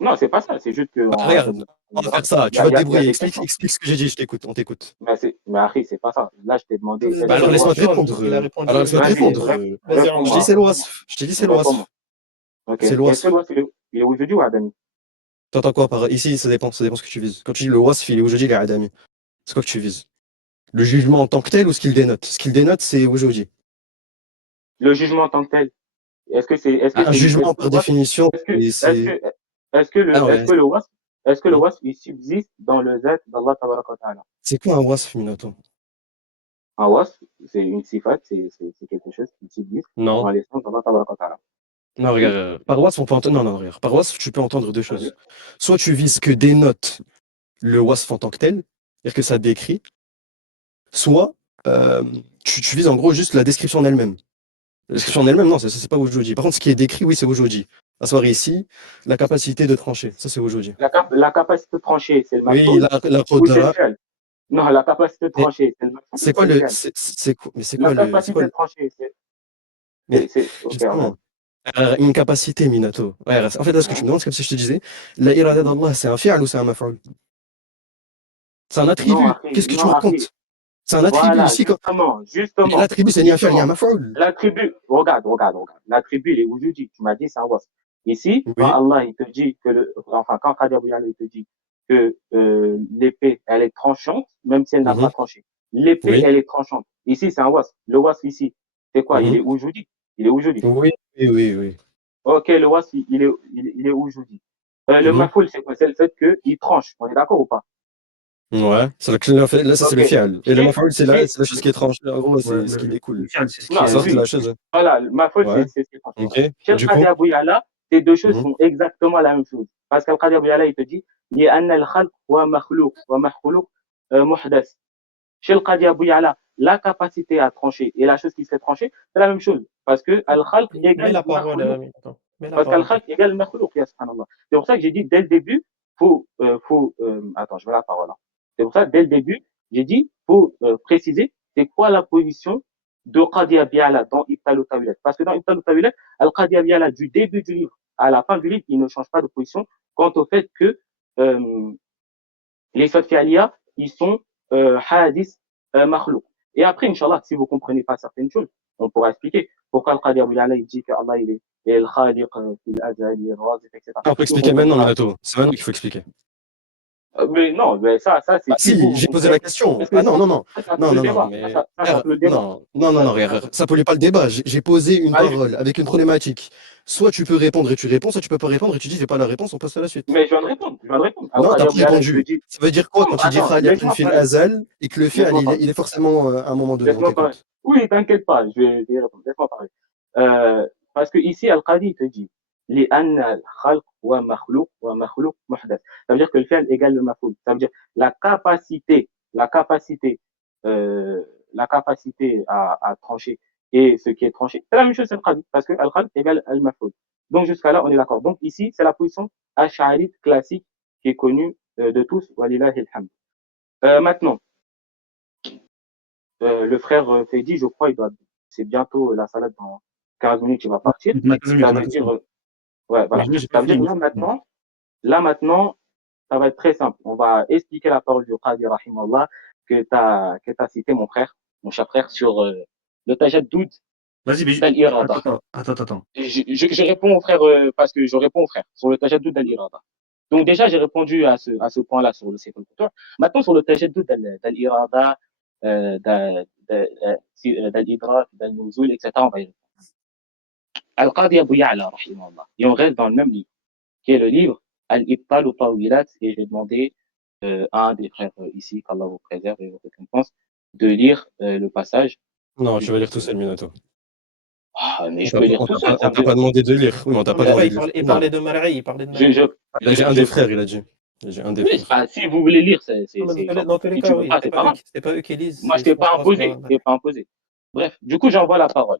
Non, c'est pas ça, c'est juste que. Regarde, on va faire ça. Tu vas te débrouiller. Explique ce que j'ai dit, je t'écoute, on t'écoute. Mais Harry, c'est pas ça. Là, je t'ai demandé. Alors laisse-moi te répondre. Je dis c'est le wasf. Je t'ai dit c'est le wasf. C'est le wasf. Il est aujourd'hui ou adami? T'entends quoi par ici? Ça dépend ce que tu vises. Quand tu dis le wasf, il est aujourd'hui, il est adami. C'est quoi que tu vises? Le jugement en tant que tel ou ce qu'il dénote? Ce qu'il dénote, c'est aujourd'hui. Le jugement en tant que tel. Est-ce que c'est un jugement par définition? Est-ce que le wasf, est-ce que le Oui. wasf, il subsiste dans le zat d'Allah tabaraka wa ta'ala? C'est quoi un wasf, Minato? Un wasf, c'est une sifat, c'est quelque chose qui subsiste dans Non. l'essence d'Allah tabaraka wa ta'ala. Non, Oui, regarde, par wasf, on peut entendre. Non, non, regarde. Par wasf, tu peux entendre deux vas-y. choses. Soit tu vises que dénote le wasf en tant que tel, c'est-à-dire que ça décrit, soit tu vises en gros juste la description en elle-même. La description en elle-même, non, ça, c'est pas Wujudi. Par contre, ce qui est décrit, oui, c'est Wujudi. À savoir ici, la capacité de trancher. Ça, c'est Wujudi. La capacité de trancher, c'est le Oui, maf'ul la ou c'est le qudra. fi'l? Non, la capacité de Mais trancher, c'est le maf'ul c'est ou quoi c'est le le. fi'l? Mais c'est La quoi le. C'est capacité quoi de le. trancher, Mais ok, justement, une capacité, Minato. Ouais, en fait, là, ce que tu me demandes, c'est comme si je te disais, la irada d'Allah, c'est un fi'al ou c'est un maf'ul? C'est un non, attribut. akhi, Qu'est-ce que tu non, me akhi. racontes? C'est un attribut Voilà, ici. Mais justement, l'attribut, c'est ni un fi'al ni un maf'ul. L'attribut, regarde. L'attribut, il est wujudi. Tu m'as dit, c'est un wasf. Ici, quand Oui, Allah, il te dit quand Qadir Bouyan, il te dit que l'épée, elle est tranchante, même si elle n'a pas mhm, tranché. L'épée, oui, elle est tranchante. Ici, c'est un wasf. Le wasf ici, c'est quoi? Il mhm, est wujudi. Il est wujudi. oui, oui, oui, oui. Ok, le wasf, il est wujudi. Le Mhm. mafoul, c'est quoi? C'est le fait qu'il tranche. On est d'accord ou pas? Ouais, là, ça c'est Ok. le fi'al. Et le Chez, maf'ul, chez, c'est la chose qui est tranchée. En gros, Ouais, c'est ce qui le découle. fi'al, c'est ce qui non, À est. savoir que oui. la chose. Voilà, ma faute, Ouais, c'est franchement. ok. Chez Et le du Qadi coup, Abou Ya'la, ces deux choses mhm, sont exactement la même chose. Parce qu'Al Qadi Abou Ya'la, il te dit, لأن الخلق هو مخلوق ومخلوق محدث. Chez le Qadi Abou Ya'la, la capacité à trancher et la chose qui se fait trancher, c'est la même chose. Parce que Al-Khalq Mets égale la parole, Makhlouq. attends, mets la Parce parole. qu'Al-Khalq égale Makhlouq, ya subhanallah. C'est pour ça que j'ai dit dès le début, attends, je mets la parole là. C'est pour ça que dès le début, j'ai dit, faut préciser, c'est quoi la position de Qadi Abi Ya'la dans Ibtal al-Tawilat. Parce que dans Ibtal al-Tawilat, Al-Qadi Abi Ya'la, du début du livre à la fin du livre, il ne change pas de position quant au fait que euh, les Sifat fi'aliya, ils sont hadith makhlouq. Et après, Inch'Allah, si vous comprenez pas certaines choses, on pourra expliquer pourquoi Al-Qadi Abu Ya'la, il dit que Allah, il est le khaliq, fil azal, il est razif, etc. on peut Donc, expliquer on maintenant, pourra. Minato. C'est maintenant qu'il faut expliquer. Mais non, mais ça, Ah c'est si si, j'ai vous posé la voulez. question. Parce que Ah non, non, non. ça Non, le non, non, débat. mais. Ça le débat. Non, non, non, non, regarde, ça pollue pas le débat. J'ai posé une Allez, parole avec une problématique. Soit tu peux répondre et tu réponds, soit tu peux pas répondre et tu dis j'ai pas la réponse, on passe à la suite. mais je viens de répondre. Non, Al-Qadi t'as pas Abu Ya'la, il te répondu. dit, Ça veut dire quoi non, quand il dit attends, khaliqun fil azal et que le fi'al, laisse-moi parler. il est forcément à un moment donné, on Laisse-moi parler. t'écoute. Oui, t'inquiète pas, je vais répondre. Laisse-moi parler. Parce que ici, Al-Qadi te dit, لأن الخلق هو مخلوق ومخلوق محدث. Ça veut dire que le fi'l égale le maf'ul. Ça veut dire euh, la capacité à trancher et ce qui est tranché. C'est la même chose, c'est Al-Qadi. Parce que Al-Khalq égale al-maf'ul. Donc, jusqu'à là, on est d'accord. Donc, ici, c'est la position ash'arite classique qui est connue de tous. Walillahi alhamd. Maintenant, le frère Fedi, je crois, c'est bientôt la salade dans 15 minutes, il va partir. On a 15 minutes, Ça on a veut 15 dire, minutes. ouais, Mais voilà. là, j'ai pas Ça veut dire fini. que là maintenant, ça va être très simple. On va expliquer la parole du Qadi Rahimallah que t'as cité mon cher frère, sur le Tajaddoud Vas-y, mais d'Al-Irada. attends. Je réponds au frère, parce que je réponds au frère sur le Tajaddoud d'Al-Irada. Donc déjà, j'ai répondu à ce point-là sur le Sifat al-Futur. Maintenant, sur le Tajaddoud d'Al-Irada, d'Al-Idrak, d'Al-Nuzul, etc., on va y répondre. Al-Qadi Abu Ya'la, rahimahullah. Et on reste dans le même livre, qui est le livre Al-Ibtal ou Tawilat, et je vais demander à un des frères ici, qu'Allah vous préserve et vous récompense, de lire le passage. Non, tu vas lire tout seul, Minato. Ah, mais On je t'a peux pas, lire tout seul, on t'a pas demandé de lire. Oui, mais on t'a Non, pas mais ouais, demandé Euh, de lire. il Non. parlait de Mar'i, il parlait de je, Mar'i. je, Il a dit un je, des frères, il a dit. Il a dit un des frères. ah, si vous voulez lire, Non, mais genre, dans tous les si tu cas, veux oui, pas, c'est pas grave. c'est pas eux qui lisent, Moi, je c'est t'ai pas François, imposé. Je t'ai pas imposé. Bref, du coup, j'envoie la parole.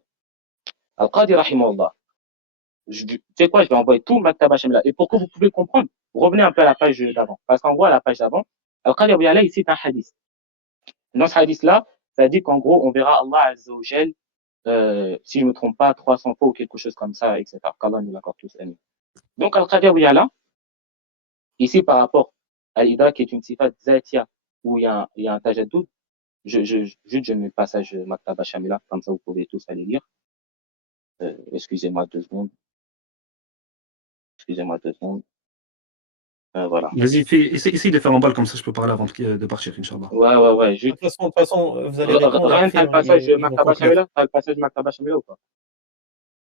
Al-Qadi Rahimahullah. Tu sais quoi, je vais envoyer tout Maktab Hachem là. Et pour que vous pouvez comprendre, revenez un peu à la page d'avant. Parce qu'en gros, à la page d'avant, Al-Qadi Abu Ya'la, il cite un hadith. Dans ce hadith-là, ça dit qu'en gros, on verra Allah Azza wa Jal, si je me trompe pas, 300 fois ou quelque chose comme ça, etc. Qu'Allah nous l'accorde tous. Amen. Donc, Al-Qadi Abu Ya'la, ici, par rapport à l'Ida, qui est une sifat zatia, où il y a un tajaddoud, juste, je mets le passage Maktab Hachem là, comme ça, vous pouvez tous aller lire. Excusez-moi 2 secondes. Voilà. Vas-y, essaye de faire en balle comme ça, je peux parler avant de partir, Inch'Allah. Ouais, De juste. toute façon, vous allez répondre et Ryan, t'as après, le passage ils vont Maktaba conclure. Shamila? T'as le passage Maktaba Shamila ou pas?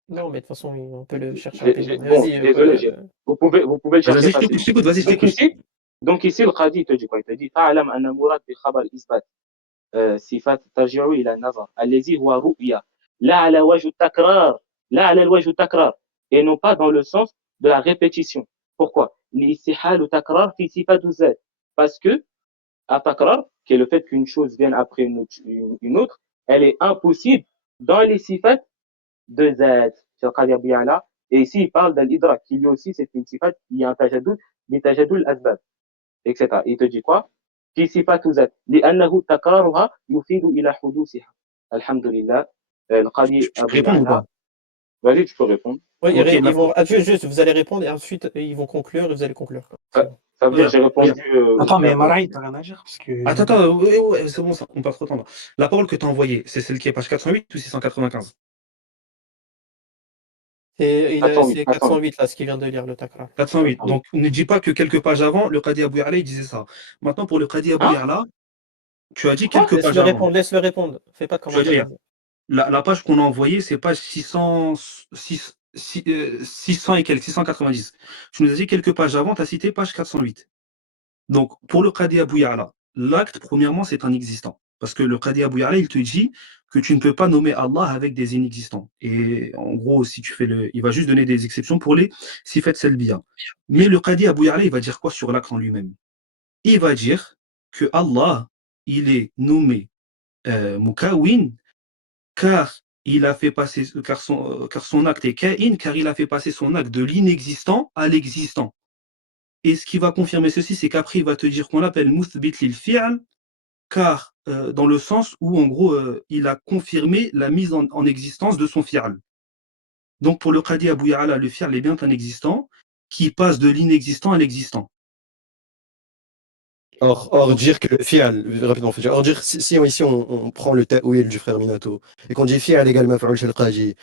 Non, mais de toute façon, on peut le chercher rapidement. Mais Bon, vas-y, désolé, vous pouvez le chercher Vas-y, je facilement. t'écoute, vas-y, je Donc t'écoute. ici, Donc ici, le Qadi te dit quoi? Il te dit فاعلم أن المراد بخبر إثبات صفات ترجع إلى النظر الذي هو رؤية لا على وجه التكرار لا على الوجه التكرار et non pas dans le sens de la répétition. Pourquoi? لاستحال تكرار في صفات الذات parce que التكرار qui est le fait qu'une chose vienne après une autre, elle est impossible dans les sifat de ذات. C'est le Qadi Abu Ya'la. Et ici, il parle d'al-idrak, qui lui aussi, c'est une sifat, il y a un tajadul, بتجدد الأسباب, etc. Il te dit quoi? في صفات ذات لأنه تكرارها يفيد إلى حدوثها. الحمد لله. Le Qadi Je peux Abu répondre ou Ya'la. pas? Vas-y, tu peux répondre. Oui, Ok, ils vont, juste, vous allez répondre et ensuite ils vont conclure et vous allez conclure. Ça, ça veut dire que j'ai répondu. Attends, mais Maraï, t'as rien à dire parce que... Attends, ouais, c'est bon, ça, on passe trop de temps là. La parole que tu as envoyée, c'est celle qui est page 408 ou 695? C'est 408, 408 là, ce qu'il vient de lire, le takrar. 408. Donc, ne dis pas que quelques pages avant, le Qadi Abu Ya'la, il disait ça. Maintenant, pour le Qadi Abu Hein? Ya'la, tu as dit quelques pages Laisse-le avant. répondre, laisse-le répondre. Fais pas de Tu vas commentaire. dire, la page qu'on a envoyée, c'est page 600 et quelques, 690. Tu nous as dit quelques pages avant, tu as cité page 408. Donc, pour le Qadi Abu Ya'la, l'acte, premièrement, c'est un existant. Parce que le Qadi Abu Ya'la, il te dit que tu ne peux pas nommer Allah avec des inexistants. Et en gros, si tu fais il va juste donner des exceptions pour les sifat selbiya. Mais le Qadi Abu Ya'la, il va dire quoi sur l'acte en lui-même? Il va dire que Allah, il est nommé Mukawin, car il a fait passer, car son acte est Ka'in, car il a fait passer son acte de l'inexistant à l'existant. Et ce qui va confirmer ceci, c'est qu'après, il va te dire qu'on l'appelle Muthbit lil fi'al, car dans le sens où, en gros, il a confirmé la mise en existence de son fi'al. Donc, pour le Qadi Abu Ya'la, le fi'al est bien un existant qui passe de l'inexistant à l'existant. Or dire que le fi'al, rapidement, or dire, si ici on prend le ta'wil du frère Minato, et qu'on dit fi'al égale maf'ul chez le Qadi,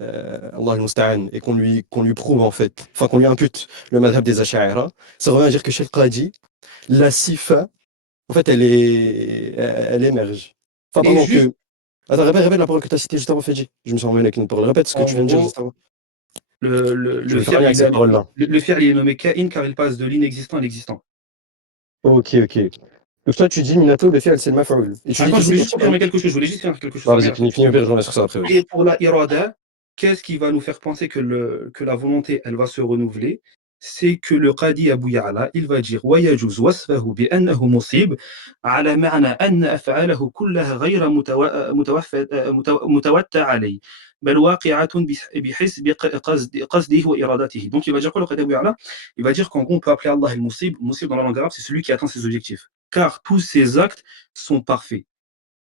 Allah al-Musta'an, et qu'on lui prouve en fait, enfin qu'on lui impute le madhab des Ash'ara, ça revient à dire que chez le Qadi, la sifa, en fait, elle émerge. Enfin, Et pardon, juste, que. Attends, répète la parole que tu as citée juste avant, Fedji. Je me suis emmêlé avec une parole. Répète ce que en tu viens de dire gros, juste avant. le Je vais faire fi'al, rien avec cette parole-là. le fi'al, il est nommé Ka'in car il passe de l'inexistant à l'existant. Ok. Donc toi, tu dis, Minato, le fi'al, c'est le maf'ul. Et tu dis Attends, je qu'ici, voulais quand juste tu confirmer parles. quelque chose. Je voulais juste faire quelque chose. Bah, vas-y, finis, je reviens sur ça après. Et pour la irada, qu'est-ce qui va nous faire penser que la volonté, elle va se renouveler? C'est que le Qadi Abu Ya'la, il va dire ويجوز وصفه بأنه مصيب على معنى أن أفعاله كلها غير متوتى عليه بل واقعة بحسب قصده وإرادته. Donc il va dire quoi le Qadi Abu Ya'la? Il va dire qu'en gros on peut appeler Allah al-Musib. Musib dans la langue arabe, c'est celui qui atteint ses objectifs. Car tous ses actes sont parfaits.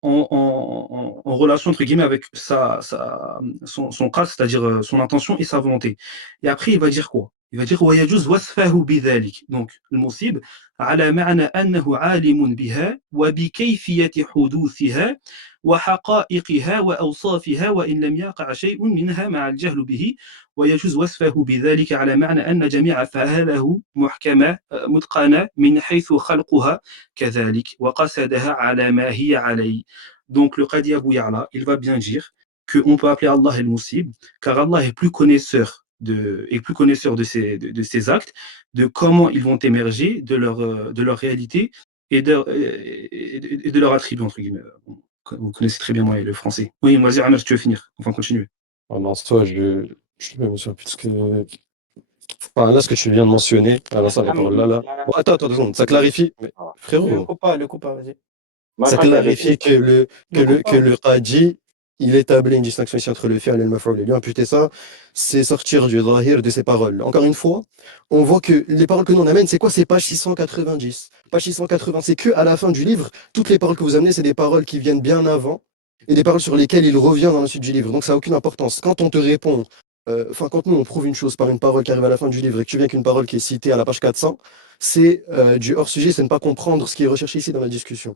En relation entre guillemets avec son qasd, c'est-à-dire son intention et sa volonté. Et après, il va dire quoi? Il va dire ويجوز وصفه بذلك. Donc, le monsib, على معنى أنه عالم بها وبكيفية حدوثها وحقائقها وأوصافها وإن لم يقع شيء منها مع الجهل به ويجوز وصفه بذلك على معنى أن جميع أفعاله محكمة متقنة من حيث خلقها كذلك وقصدها على ما هي عليه. Donc le Qadi Abu Ya'la, il va bien dire qu'on peut appeler Allah el-Musib, car Allah est plus connaisseur de ses actes, de comment ils vont émerger, de leur réalité et de leur attribut, entre guillemets. Vous connaissez très bien moi le français. Oui, vas-y, Amir, tu veux finir? Enfin, continue. En soi, je me souviens plus de ce que. Enfin, là, ce que tu viens de mentionner, à l'instant, la parole là. Bon, attends, 2 secondes, ça clarifie. Mais, Le frérot, coup pas, vas-y. ça clarifie que le Qadi, il établit une distinction ici entre le fi'l et le maf'ul. Et lui imputer ça, c'est sortir du zahir de ses paroles. Encore une fois, on voit que les paroles que nous on amène, c'est quoi? C'est page 690. Page 680, c'est que à la fin du livre, toutes les paroles que vous amenez, c'est des paroles qui viennent bien avant et des paroles sur lesquelles il revient dans la suite du livre. Donc ça n'a aucune importance. Quand on te répond, enfin, quand nous on prouve une chose par une parole qui arrive à la fin du livre et que tu viens qu'une parole qui est citée à la page 400, c'est du hors-sujet, c'est ne pas comprendre ce qui est recherché ici dans la discussion.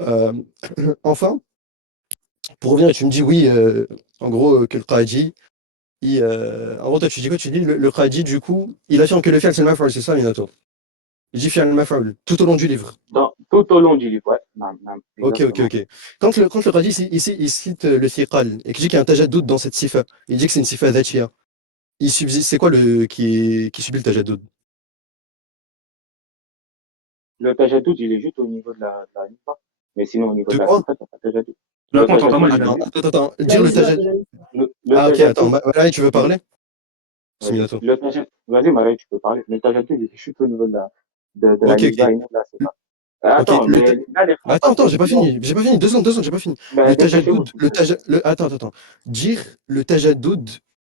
Euh, enfin, pour revenir, tu me dis oui, en gros, que le Qadi, en gros, toi, tu dis quoi? Tu dis le Qadi, du coup, il affirme que le fi'l, c'est le maf'ul, c'est ça, Minato? Il dit fi'l maf'ul, tout au long du livre. Tout au long du livre, ouais. Ok. Quand le Qadi, ici, il cite le thiqal, et qu'il dit qu'il y a un tajaddoud dans cette sifa, il dit que c'est une sifa dhatiya. Il subsiste, c'est quoi qui subit le tajaddoud? Le tajadoud, il est juste au niveau de la nisba. Mais sinon, au niveau De de la quoi? sifa, t'as pas de tajadoud. Je Le t'entends pas mal, tajadoud, Attends. La Dire le nisba, tajad. c'est la nisba. le Ah, ok, attends. tajadoud, Marie, tu veux parler? vas-y. Bismillah. Le tajadoud, vas-y, Marie, tu peux parler. Le tajadoud, il est juste au niveau de la Ok, nisba ok. et non de la sifa. Ok, Attends, mais là, les frères, parce Attends, que j'ai pas fini. J'ai pas fini. 2 secondes, j'ai pas fini. ben, Le dépêchez-vous, tajadoud, s'il vous plaît. attends. Dire le tajadoud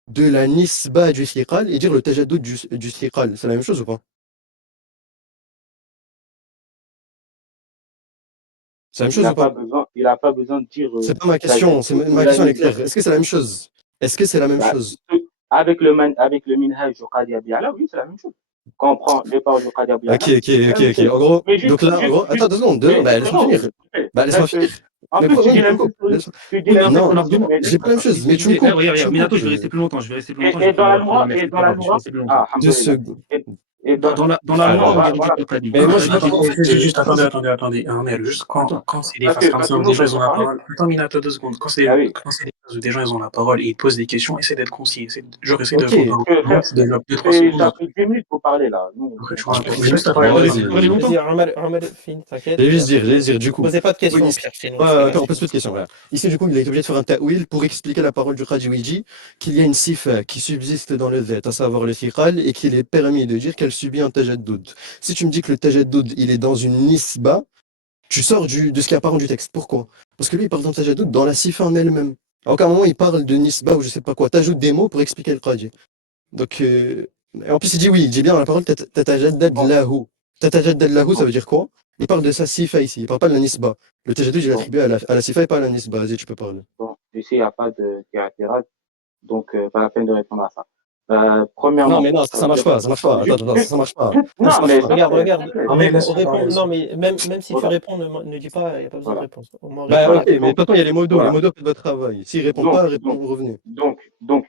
de la nisba du thiqal et dire le tajadoud du thiqal, c'est la même chose ou pas? C'est la même Il chose n'a ou pas? pas besoin, il a pas besoin de dire C'est pas ma question. tajadoud ou Ma la question elle est nisba. claire. Est-ce que c'est la même chose? Est-ce que c'est la même Bah, chose? avec le minhaj du Qadi Abiyala, oui, c'est la même chose. Quand on prend les paroles du Qadi Ok, Abiyala, ok, c'est la ok, même ok. chose. En gros, Mais donc là, en gros, attends 2 secondes. mais Bah, laisse-moi frérot, finir. s'il te plaît, Bah, laisse-moi finir. en Mais plus, pourquoi tu dis tu la me même chose coupes? sur, tu dis Oui, mais la en même fait, chose Non, ton sur argument. mais j'ai pas la même Attends, chose, mais tu me eh, coupes. Tu regarde, me Minato, coupes. je vais rester plus longtemps. Je vais rester plus longtemps. Je vais et dans prendre la la parole, loi, mais et c'est dans pas la grave. Je vais loi, rester plus longtemps. ah, Deux alhamdoulilah. secondes. Et Dans la loi, on voilà, vérifie voilà. pas le Qadi. Mais Le moi, je Qadi par dit. contre, en fait, Juste, attendez, Armel, juste Attends, quand c'est des phases comme Parce ça que où nous, des on gens peut ils ont pas la parler. parole, attends, Minato, 2 secondes, Ah oui. quand c'est des phases où des gens ils ont la parole et ils posent des questions, essaie d'être concis, genre essaie de ok. répondre rapidement, Frère, tu développes 2-3 secondes, ça après, fait 10 minutes pour parler là. Nous, après tu on vois, parle pas. juste tu après, peux Vas-y, parler longtemps? Vas-y, Omar, fini, t'inquiète. j'allais juste dire, du coup. Posez pas de questions, Oui, Pierre, sinon on ouais, fera. attends, on pose plus de questions. Voilà. Ici, du coup, il a été obligé de faire un ta'wil pour expliquer la parole du Khadji Ouiji, qu'il y a une sifa qui subsiste dans le zet, à savoir le thiqal, et qu'il est permis de dire qu'elle subit un tajaddoud. Si tu me dis que le tajaddoud, il est dans une nisba, tu sors de ce qui apparaît du texte. Pourquoi? Parce que lui, il parle d'un tajaddoud dans la sifa en elle-même. À aucun moment, il parle de nisba ou je sais pas quoi. T'ajoutes des mots pour expliquer le Khadji. Donc, et en plus, il dit oui, il dit bien dans la parole tatajaddad Bon, lahu. Tatajaddad lahu, ça bon, veut dire quoi? Il parle de sa sifa ici, il parle pas de la nisba. Le tajaddud, il est bon, attribué à la sifa et pas à la nisba. Vas-y, tu peux parler. bon. Ici, il n'y a pas de théâtre, donc pas la peine de répondre à ça. Non, Premièrement, mais non, ça marche pas, ça marche pas. Attends, ça marche pas. Non, ça non, marche mais pas. s'il te plaît, s'il te Regarde, plaît. Armel, laisse réponds. parler. Non, mais même si tu Voilà, réponds, ne dis pas, il n'y a pas besoin de voilà, réponse. Au moins, Bah, réponds ok, voilà. mais de Donc, toute façon, il y a les voilà. modos faites votre travail. S'il répond Donc, pas, donc, revenez. donc, donc,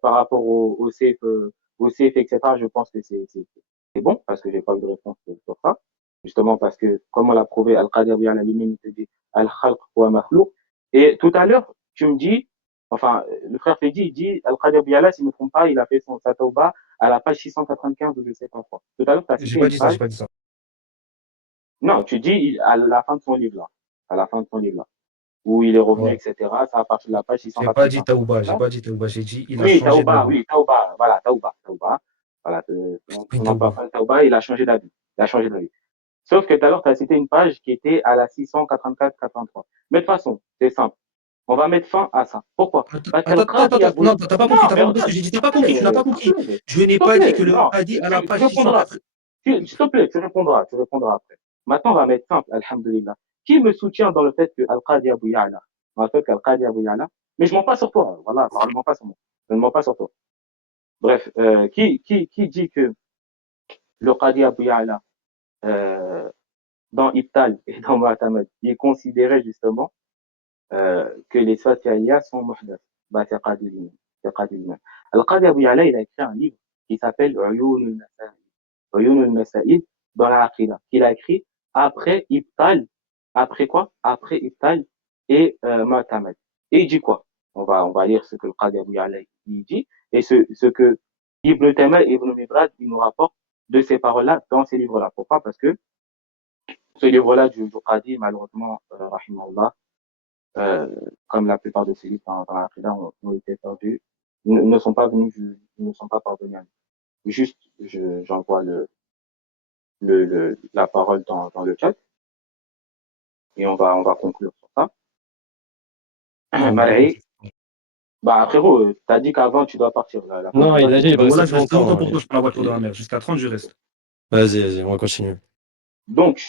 par rapport au CF, etc., je pense que c'est bon, parce que j'ai pas eu de réponse sur ça. Justement, parce que, comme on l'a prouvé, Al-Qadr à la limite, il te dit Al-Khalq wa Makhlouq. Et tout à l'heure, tu me dis, enfin, le frère Fedi, il dit, Al-Qadr Biala, s'il ne me trompe pas, il a fait sa tauba à la page 695 ou je sais pas quoi. Tout à l'heure, tu as J'ai cité pas une dit ça, j'ai page. pas dit ça. Non, tu dis à la fin de son livre, là. À la fin de son livre, là. Où il est revenu, Ouais. etc. C'est à partir de la page J'ai pas dit 695. Taouba, j'ai Là, pas dit Taouba, j'ai dit il a oui, changé Taouba, d'avis. oui, Taouba, voilà, Taouba, Taouba. Voilà, Oui, on en Taouba. parle Taouba, il a changé d'avis. Il a changé d'avis. Sauf que tout à l'heure, tu as cité une page qui était à la 684-83. Mais de toute façon, c'est simple. On va mettre fin à ça. Pourquoi? Parce qu'Al-Qadi Attends. Abou... Non, t'as pas compris, Non, t'as mais pas compris ce que regarde, j'ai dit. T'as s'il te pas compris, tu n'as plaît, pas s'il te compris. plaît, Je n'ai s'il te pas dit plaît, que le non, Hadi à la tu page répondras. 680. S'il te plaît, tu répondras après. Maintenant, on va mettre simple, alhamdulillah. Qui me soutient dans le fait que Al-Qadi Abou Ya'la, dans le fait qu'Al-Qadi Abou Ya'la, mais je mens pas sur toi, voilà, je ne mens pas sur moi. Je ne mens pas sur toi. Bref, qui dit que le Qadi Abou Ya'la, euh, dans Ibtal et dans Mu'tamad, il est considéré justement que les Fatihiyya sont muhdath. Bah, c'est Qadi l'imam. C'est Qadi l'imam. Al-Qadi Abou Ya'la, il a écrit un livre qui s'appelle Uyun al-Masail. Uyun al-Masail dans la Aqida, qu'il a écrit après Ibtal. Après quoi? Après Ibtal et Mu'tamad. Et il dit quoi? On va lire ce que le Qadi Abou Ya'la il dit et ce que Ibn Taymiyyah et Ibn Mibrad ils nous rapportent de ces paroles-là dans ces livres-là. Pourquoi? Parce que ce livre-là du Qadi, malheureusement, rahimahullah, euh, comme la plupart de ces livres dans l'Aqida ont été perdus, ne sont pas venus, ne sont pas parvenus à nous. Juste, j'envoie la parole dans le chat et on va conclure sur ça. Non, mais Marie, bah frérot, t'as dit qu'avant tu dois partir. La pause Non, débat, il a c'est dit, il va rester voilà, plus je reste plus longtemps longtemps. pour toi, je prends la voiture de la mer. Jusqu'à 30, je reste. Vas-y, on va continuer. donc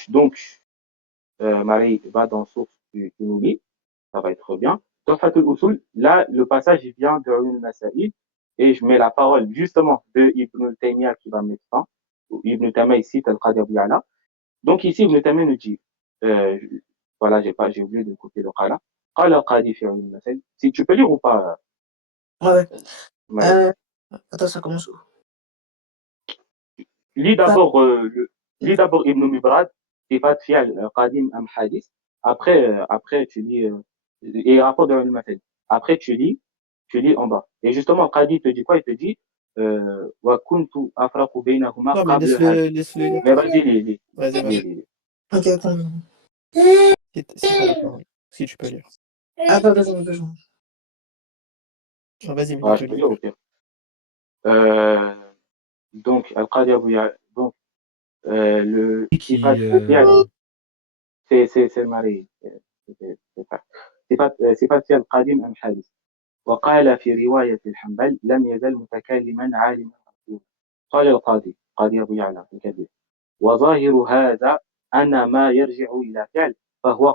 Marie, va dans source, tu nous lis, ça va être bien. Tuhfatul Usul, là, le passage, il vient de Ibn Masaïd, et je mets la parole, justement, de Ibn Taymiyyah qui va mettre fin. Ibn Taymiyyah cite Al-Qadi Abu Ya'la. Donc ici, Ibn Taymiyyah nous dit, euh, voilà, j'ai oublié de couper le qala. Qala Al-Qadi fi Ibn Masaïd. Si tu peux lire ou pas, Ouais. Marie? Attends, ça commence où? lis Pas- d'abord lis d'abord Ibn Mibrad, Sifat Fi'al Qadim Am Hadith. Après tu lis et rapport de Ibn Mas'ud. Après tu lis en bas. Et justement, Qadi te dit quoi? Il te dit وكنت أفرق بينهما Non, mais قبل هذا. laisse-le lire. Mais vas-y, lis. Vas-y, vas-y. Lis. Ok, attends. Si t'as la parole. Si tu peux lire. Attends, 2 secondes. Enfin, vas-y, mais Ah, tu je peux peux lire. lire au pire. Donc, Al-Qadi Abu Ya'la, donc, le Qui, صفات الفعل c'est Marie. صفات فعل قديم أم حادث. وقال في رواية الحنبل لم يزل متكلما عالما غفورا. قال القاضي أبو يعلى الكبير وظاهر هذا أن ما يرجع إلى فعل فهو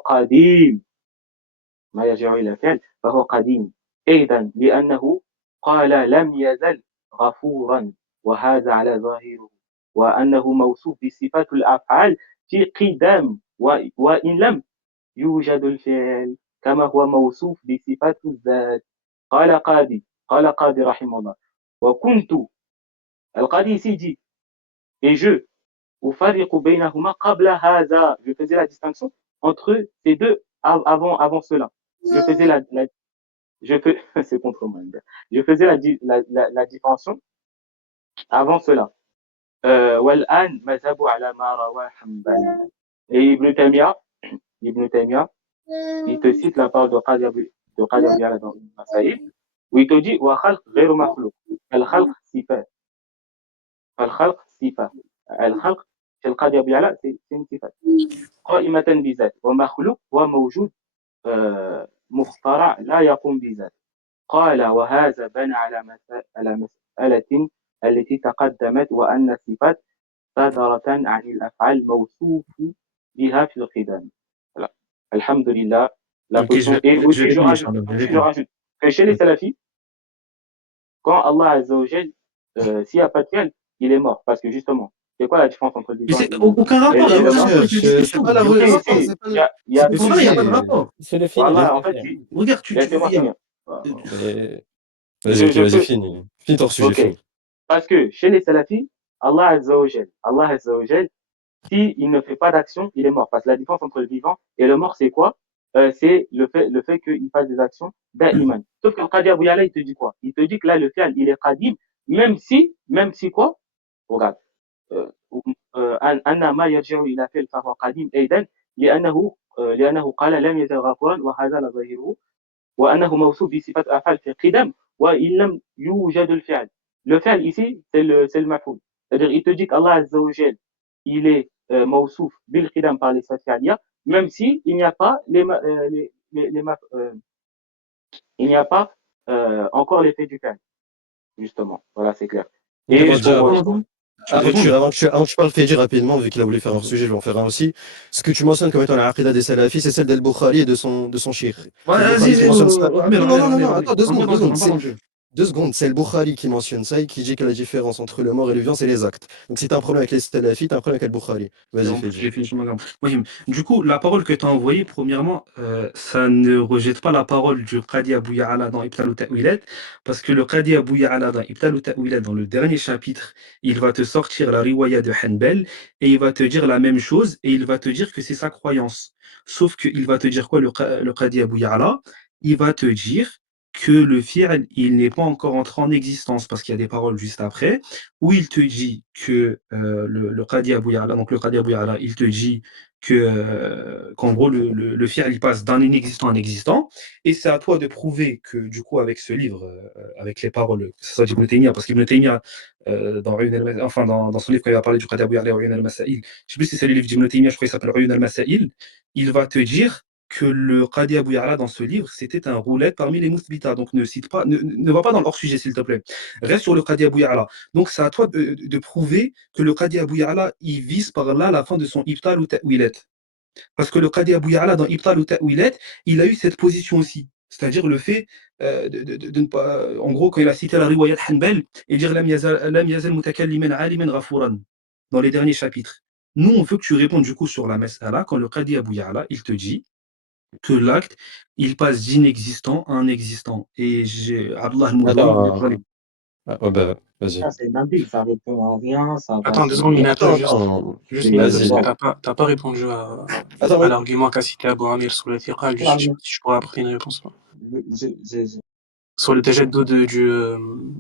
قديم أيضا لأنه قال لم يزل غفورا وهذا على ظاهره وأنه موصوف بصفات الأفعال في قدام وإن لم يوجد الفعل كما هو موصوف بصفات الذات. قال قاضي رحمه الله وكنت القاضي سيدي et je أفرق بينهما قبل هذا. Je faisais la distinction entre ces deux avant cela. Je faisais c'est contre moi. Je faisais la différenciation avant cela. والآن مذهب على ما رواه حنبل. Et Ibn Taymiyyah, il te cite la parole de Qadi Abu Ya'la dans Ibn Masaïl, où il te dit وخلق غير مخلوق. الخلق صفات. الخلق chez le Qadi Abu Ya'la c'est une صفات. قائمة بذات ومخلوق وموجود مخترع لا يقوم بذات. قال وهذا بنى على مسألة التي تقدمت وأن الصفات صادرة عن الأفعال الموصوف بها في القدم. Voilà. Alhamdulillah. La Ok, position. Et je aussi, vais je répondre, rajoute que chez les salafis, quand Allah Azza wa Jal, s'il n'y a pas de fiel, il est mort. Parce que justement, c'est quoi la différence entre le Mais vivant c'est et le mort? aucun rapport, il y a Et le aucun mort, rapport avec la C'est discussion. pas la si, religion, si, c'est pas il y a c'est Pour pas moi, il n'y a pas de lié. rapport. C'est le film. Voilà, en fait, si. Regarde, Laissez-moi regarde. finir. Mais- Je Vas-y, peux. finis. Finis ton sujet, Ok. finis. Parce que chez les salafis, Allah Azza wa Jal, s'il ne fait pas d'action, il est mort. Parce que la différence entre le vivant et le mort, c'est quoi? C'est le fait qu'il fasse des actions da'iman. Sauf que le Qadi Abu Ya'la, il te dit quoi? Il te dit que là, le fi'l, il est qadim, même si quoi? Regarde. أن ما يرجع إلى فعل فهو قديم أيضا لأنه قال لم يزل غفورا وهذا لا ظاهره وأنه موصوف بصفة أفعال في القدم وإن لم يوجد الفعل. Le fi'l ici, c'est le maf'oul. C'est-à-dire, il te dit qu'Allah Azza wa Jal, il est موصوف بالقدم par les sifaat fi'liya, même si il n'y a pas il n'y a pas encore l'effet du fi'l. Justement, voilà, c'est clair. Ok, Et bon, déjà, pour avant que je parle Fedji rapidement, vu qu'il a voulu faire un sujet, je vais en faire un aussi. Ce que tu mentionnes comme étant la aqida des salafis, c'est celle d'Al-Bukhari et de son shir. Ouais, C'est le vas-y, Bukhari qui mentionne ça. Non, Amir, attends, 2 secondes, 2 secondes. on parle dans le jeu. 2 secondes, c'est le Bukhari qui mentionne ça et qui dit que la différence entre le mort et le vivant, c'est les actes. Donc si t'as un problème avec les salafis, t'as un problème avec Al-Bukhari. Vas-y, Non, Fedji. j'ai fini sur ma gamme. Mohim. Du coup, la parole que tu as envoyée, premièrement, ça ne rejette pas la parole du Qadi Abu Ya'la dans Ibtal ou Ta'wilat, parce que le Qadi Abu Ya'la dans Ibtal ou Ta'wilat, dans le dernier chapitre, il va te sortir la riwaya de Hanbal et il va te dire la même chose et il va te dire que c'est sa croyance. Sauf qu'il va te dire quoi, le Qadi Abu Ya'la? Il va te dire que le fi'l, il n'est pas encore entré en existence, parce qu'il y a des paroles juste après, où il te dit que le Qadi Abu Ya'la, donc le Qadi Abu Ya'la, il te dit qu'en gros, le fi'l, il passe d'un inexistant à un existant, et c'est à toi de prouver que, du coup, avec ce livre, avec les paroles, que ce soit d'Ibn Taymiyyah, parce qu'Ibn Taymiyyah, dans son livre, quand il va parler du Qadi Abu Ya'la, Uyun al-Masail, je ne sais plus si c'est le livre d'Ibn Taymiyyah, je crois qu'il s'appelle Uyun al-Masail, il va te dire que le Qadi Abu Ya'la dans ce livre, c'était un roulette parmi les Mouthbita. Donc ne va pas dans le hors-sujet, s'il te plaît. Reste sur le Qadi Abu Ya'la. Donc c'est à toi de prouver que le Qadi Abu Ya'la, il vise par là la fin de son Ibtal ou Ta'wilat. Parce que le Qadi Abu Ya'la dans Ibtal ou Ta'wilat, il a eu cette position aussi. C'est-à-dire le fait de ne pas. En gros, quand il a cité la riwayat Hanbal, et dire Lam yazal mutakalliman aliman ghafuran dans les derniers chapitres. Nous, on veut que tu répondes du coup sur la mas'ala quand le Qadi Abu Ya'la, il te dit que l'acte, il passe d'inexistant à un existant. Et j'ai Abdullah al-Moulawi. Attends, bah, vas-y. ça, c'est Nabil, ça répond en rien, ça va. Attends, 2 secondes, Minato, Attends, juste C'est- Minato, vas-y. parce que t'as pas répondu à Attends, l'argument qu'a cité Abou Amir sur le Thiqa. Je sais pas si je pourrais apporter une réponse. je- Sur le tajaddud du.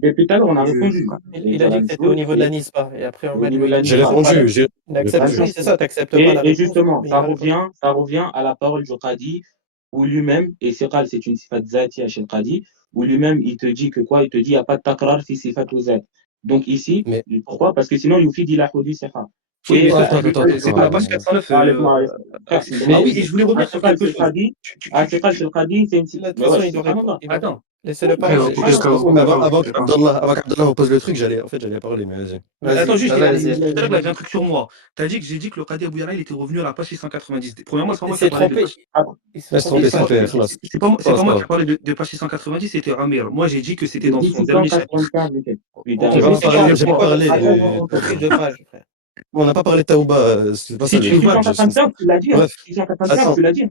Depuis tout à l'heure, on a du- répondu. Il a dit que c'était au niveau de la NISBA. Et après, au Ahmed niveau de lui la dit J'ai NISBA. n'accepte pas la... répondu, j'ai n'accepte... répondu. Oui, c'est ça, t'acceptes pas la Et réponse. justement, mais il ça a répondu. revient à la parole du Qadi, où lui-même, et Siqal, c'est une sifat zatiya chez le Qadi, où lui-même, il te dit que quoi? Il te dit, il n'y a pas de takrar fi sifat ou zat. Donc ici, Mais pourquoi? Parce que sinon, Yufid, il a choisi sifa. Oui, mais Et ça, attends, attends, attends, c'est à la page attends. 409. frère, Ah mais oui, et je voulais revenir sur Siqal quelque chez le chose. Qadi, Tu- à tu- Siqal tu- chez le Qadi, c'est une De sifat. toute Mais façon, ouais, il doit répondre. subhanallah. Attends. Laissez-le Mais parler. subhanallah. Oui, mais avant Attends, qu'Abdallah vous pose le truc, j'allais parler, mais vas-y. Attends, juste, Vas-y. tout à l'heure, il avait un truc sur moi. T'as dit que j'ai dit que le Qadi Abou Yala, il était revenu à la page 690. Premièrement, c'est pas Il moi qui a s'est parlé de trompé. page. Il s'est Laisse trompé. tomber, C'est c'est pas, fait, khlas. c'est pas C'est moi pas qui a parlé de page 690, c'était Amir. Moi, j'ai dit que c'était J'ai dans dit son dernier chapitre. 695, lequel? Oui, On J'ai dernier. vérifie pas, pas parlé de... on fiche de page, frère. On n'a pas parlé de Taouba, c'est pas Si ça le tu truc. vas. 695, tu l'as dit, hein. Bref, 695, attends. tu l'as dit.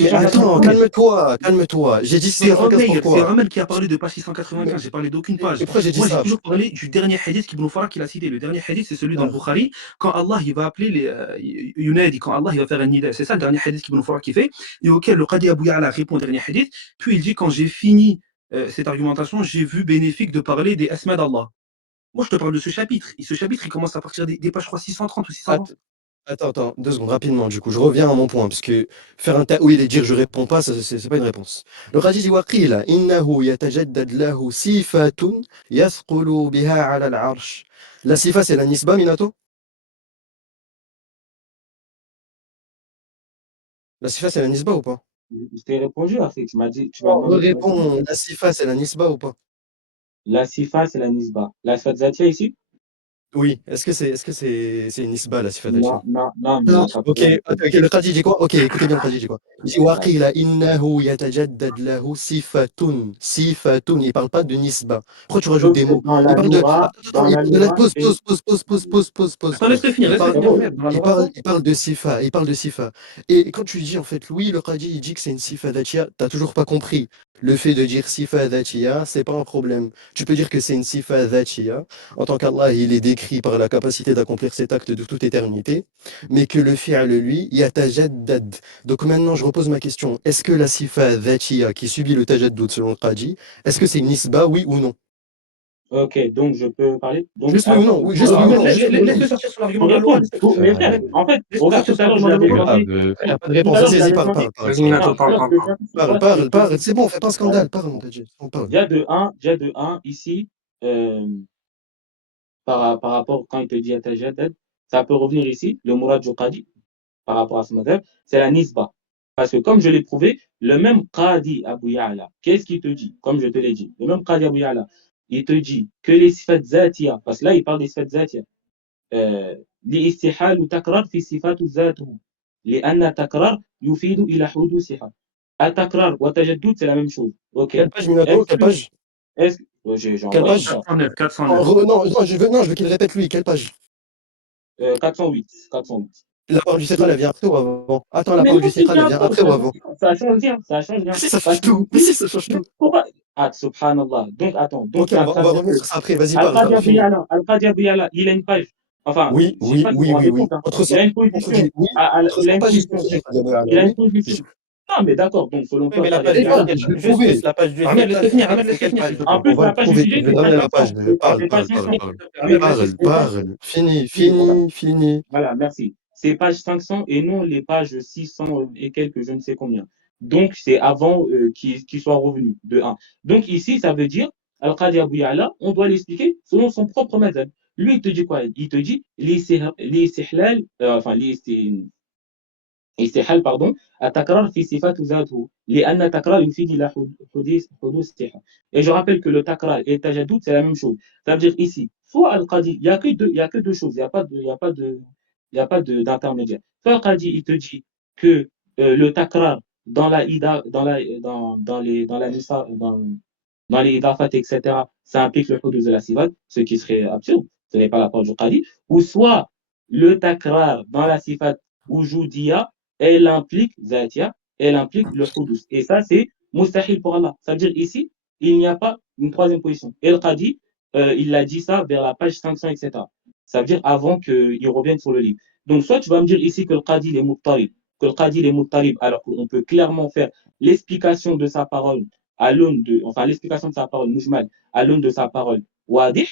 Mais attends, 695. calme-toi. J'ai dit C'est 695 Amir, c'est pourquoi? Amir qui a parlé de page 695. J'ai parlé d'aucune Mais page. pourquoi j'ai dit Moi, j'ai ça? toujours parlé du dernier hadith qu'Ibn Farah qu'il a cité. Le dernier hadith, c'est celui dans le Ah. Bukhari. Quand Allah, il va appeler les Yunadi, quand Allah, il va faire un nida. C'est ça le dernier hadith qu'Ibn Farah qui fait. Et auquel le Qadi Abou Ya'la répond au dernier hadith. Puis il dit, quand j'ai fini cette argumentation, j'ai vu bénéfique de parler des Asma d'Allah. Moi, je te parle de ce chapitre. Et ce chapitre, il commence à partir des pages, je crois, 630 ou 620. Attends, 2 secondes, rapidement, du coup, je reviens à mon point, parce que faire un ta'wil et dire je réponds pas, c'est pas une réponse. Le Qadi dit waqila innahu yatajaddad lahu sifatun yasqulu biha ala al-arsh. La sifa, c'est la nisba, Minato? La sifa, c'est la nisba ou pas? Je t'ai répondu, Afrik. Tu m'as dit, tu m'as demandé. Réponds, la sifa, c'est la nisba ou pas? La sifa, c'est la nisba. La sifat zatia ici? Oui. Est-ce que c'est une nisba, la sifa d'Achille? Non, mais ça Ok, pourrait être. le Qadi dit quoi? Ok, écoutez bien le Qadi dit quoi? Il dit waqila innahu yatajaddad lahu sifatun. Sifatun. Il parle pas de nisba. Pourquoi tu rajoutes Sauf des que mots? dans la Il parle de. Loura, Attends, il parle de la pause, et Attends, laisse-le finir, Il parle, Ahmed. Dans la Loura, quoi il parle de sifa. Il parle de sifa. Et quand tu dis en fait, oui, le Qadi il dit que c'est une sifa d'Achia, t'as toujours pas compris. Le fait de dire sifa d'Achia, c'est pas un problème. Tu peux dire que c'est une sifa d'Achia. En tant qu'Allah, il est décrit par la capacité d'accomplir cet acte de toute éternité, mais que le fi'l, lui, yatajaddad. Donc maintenant, je repose ma question. Est-ce que la sifa dhatiya qui subit le tajaddud selon le Qadi, est-ce que c'est une nisba, oui ou non? Ok, donc je peux parler. Donc, Juste oui ou non? Oui, juste oui ou Ahmed, non? Juste oui ou non? laisse-le sortir sur l'argument pour de la loi. répondre, mes frères, Ahmed, en fait, laisse-le regarde, sortir tout sur à l'heure, je l'argument de l'avais la loi. demandé. Il n'y a pas de Tout réponse. à l'heure, je Vas-y, l'avais parle, demandé. parle. Vas-y, Minato, parle. Parle. C'est bon, fais pas un scandale. Parle, Tadji. On parle. Déjà de un, ici, euh, par rapport, quand il te dit Atajaddad, ça peut revenir ici, le Mourad du Qadi, par rapport à ce modèle, c'est la Nisba. Parce que comme je l'ai prouvé, le même Qadi Abu Ya'la, qu'est-ce qu'il te dit? Comme je te l'ai dit, le même Qadi Abu Ya'la, il te dit que les sifat zatiya, parce que là, il parle des sifat zatiya, لاستحال تكرار في صفات ذاته لأن تكرار يفيد إلى حدوثها التكرار والتجدد c'est la même chose ok Quelle page, Minato? Quelle page? j'ai Quelle envoyé page? ça 409. Non, je veux qu'il répète lui. Quelle page? 408 La parole du Cétral, elle vient après ou avant? Attends, la mais parole moi du aussi Cétral, elle vient après ou avant? ça change rien Mais si, ça change tout. Mais si, ça change tout. pourquoi subhanallah donc attends donc Ok, tu es on en va train de dire revenir que sur ça après. Vas-y, parle, finis. Al-Qadi Abu Ya'la il a une page enfin Oui. je sais pas si vous vous rendez compte hein. Entre Il a une 100 position oui. Entre il a 100 une pages, il se position contredit. il a une Oui. position non mais d'accord donc selon Oui, toi mais la Qadi page Abu du Ya'la Je vais le juste prouver. la page du Ahmed, laisse-le finir, Ahmed, c'est laisse-le quelle finir, page? s'il te plaît. en plus On va la le page du prouver. sujet Je vais c'est donner page la page. 500 c'est Parle. page 500 Ahmed, laisse-le Parle. oui, Fini. voilà, merci. C'est page 500 et non les pages 600 et quelques, je ne sais combien. Donc, c'est avant qu'il soit revenu, de 1. Donc, ici, ça veut dire, Al-Qadi Abu Ya'la, on doit l'expliquer selon son propre madhab. Lui, il te dit quoi? Il te dit, استحال pardon التكرار في صفات ذاته لأن التكرار يفيد إلى حدوث صحة. Et je rappelle que le takrar et le tajaddud c'est la même chose. Ça veut dire ici, soit Al-Qadi, il y a que deux choses, il y a pas d'intermédiaire. Soit Al-Qadi il te dit que le takrar dans la ida dans la nisa dans les idafat etc. ça implique le hudus de la sifat, ce qui serait absurde. Ce n'est pas la part du Qadi. Ou soit le takrar dans la sifat wujudiyya elle implique Zatia, elle implique le Hudus. Et ça, c'est mustahil pour Allah. Ça veut dire ici, il n'y a pas une troisième position. Et le Qadi, il a dit ça vers la page 500, etc. Ça veut dire avant qu'il revienne sur le livre. Donc, soit tu vas me dire ici que le Qadi est muttarib, alors qu'on peut clairement faire l'explication de sa parole à l'aune de, enfin, l'explication de sa parole, mujmal, à l'aune de sa parole, wadih,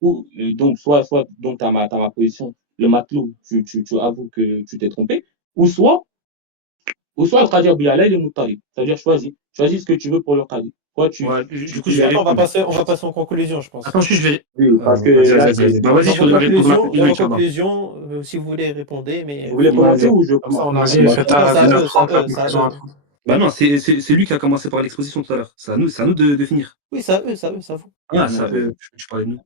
ou donc, soit donc, tu as ma position, le matlou, tu avoues que tu t'es trompé, ou soit le Qadi Abu Ya'la, il est muttalib. C'est-à-dire, choisis ce que tu veux pour le Qadi. Toi, Ouais, du coup, tu je vais l'as. Attends, répondre. on va passer en conclusion, je pense. Attends, juste, je vais. Oui, parce que Vas-y, là, vas-y, vas-y. Bah, vas-y, Donc je te donne répondre à la en conclusion, Inch'Allah. conclusion, si vous voulez, répondez, vous mais voulez commencer Vas-y. ou je comme ça, commence? on Vas-y, arrête. fais Non, ta, c'est fais à ta eux, c'est à propre eux, c'est à conclusion à eux. toi. Bah non, c'est lui qui a commencé par l'exposition tout à l'heure. C'est à nous de finir. Oui, c'est à eux, c'est à eux, c'est à vous. Ah, Non, ça, c'est bon. tu parlais de nous.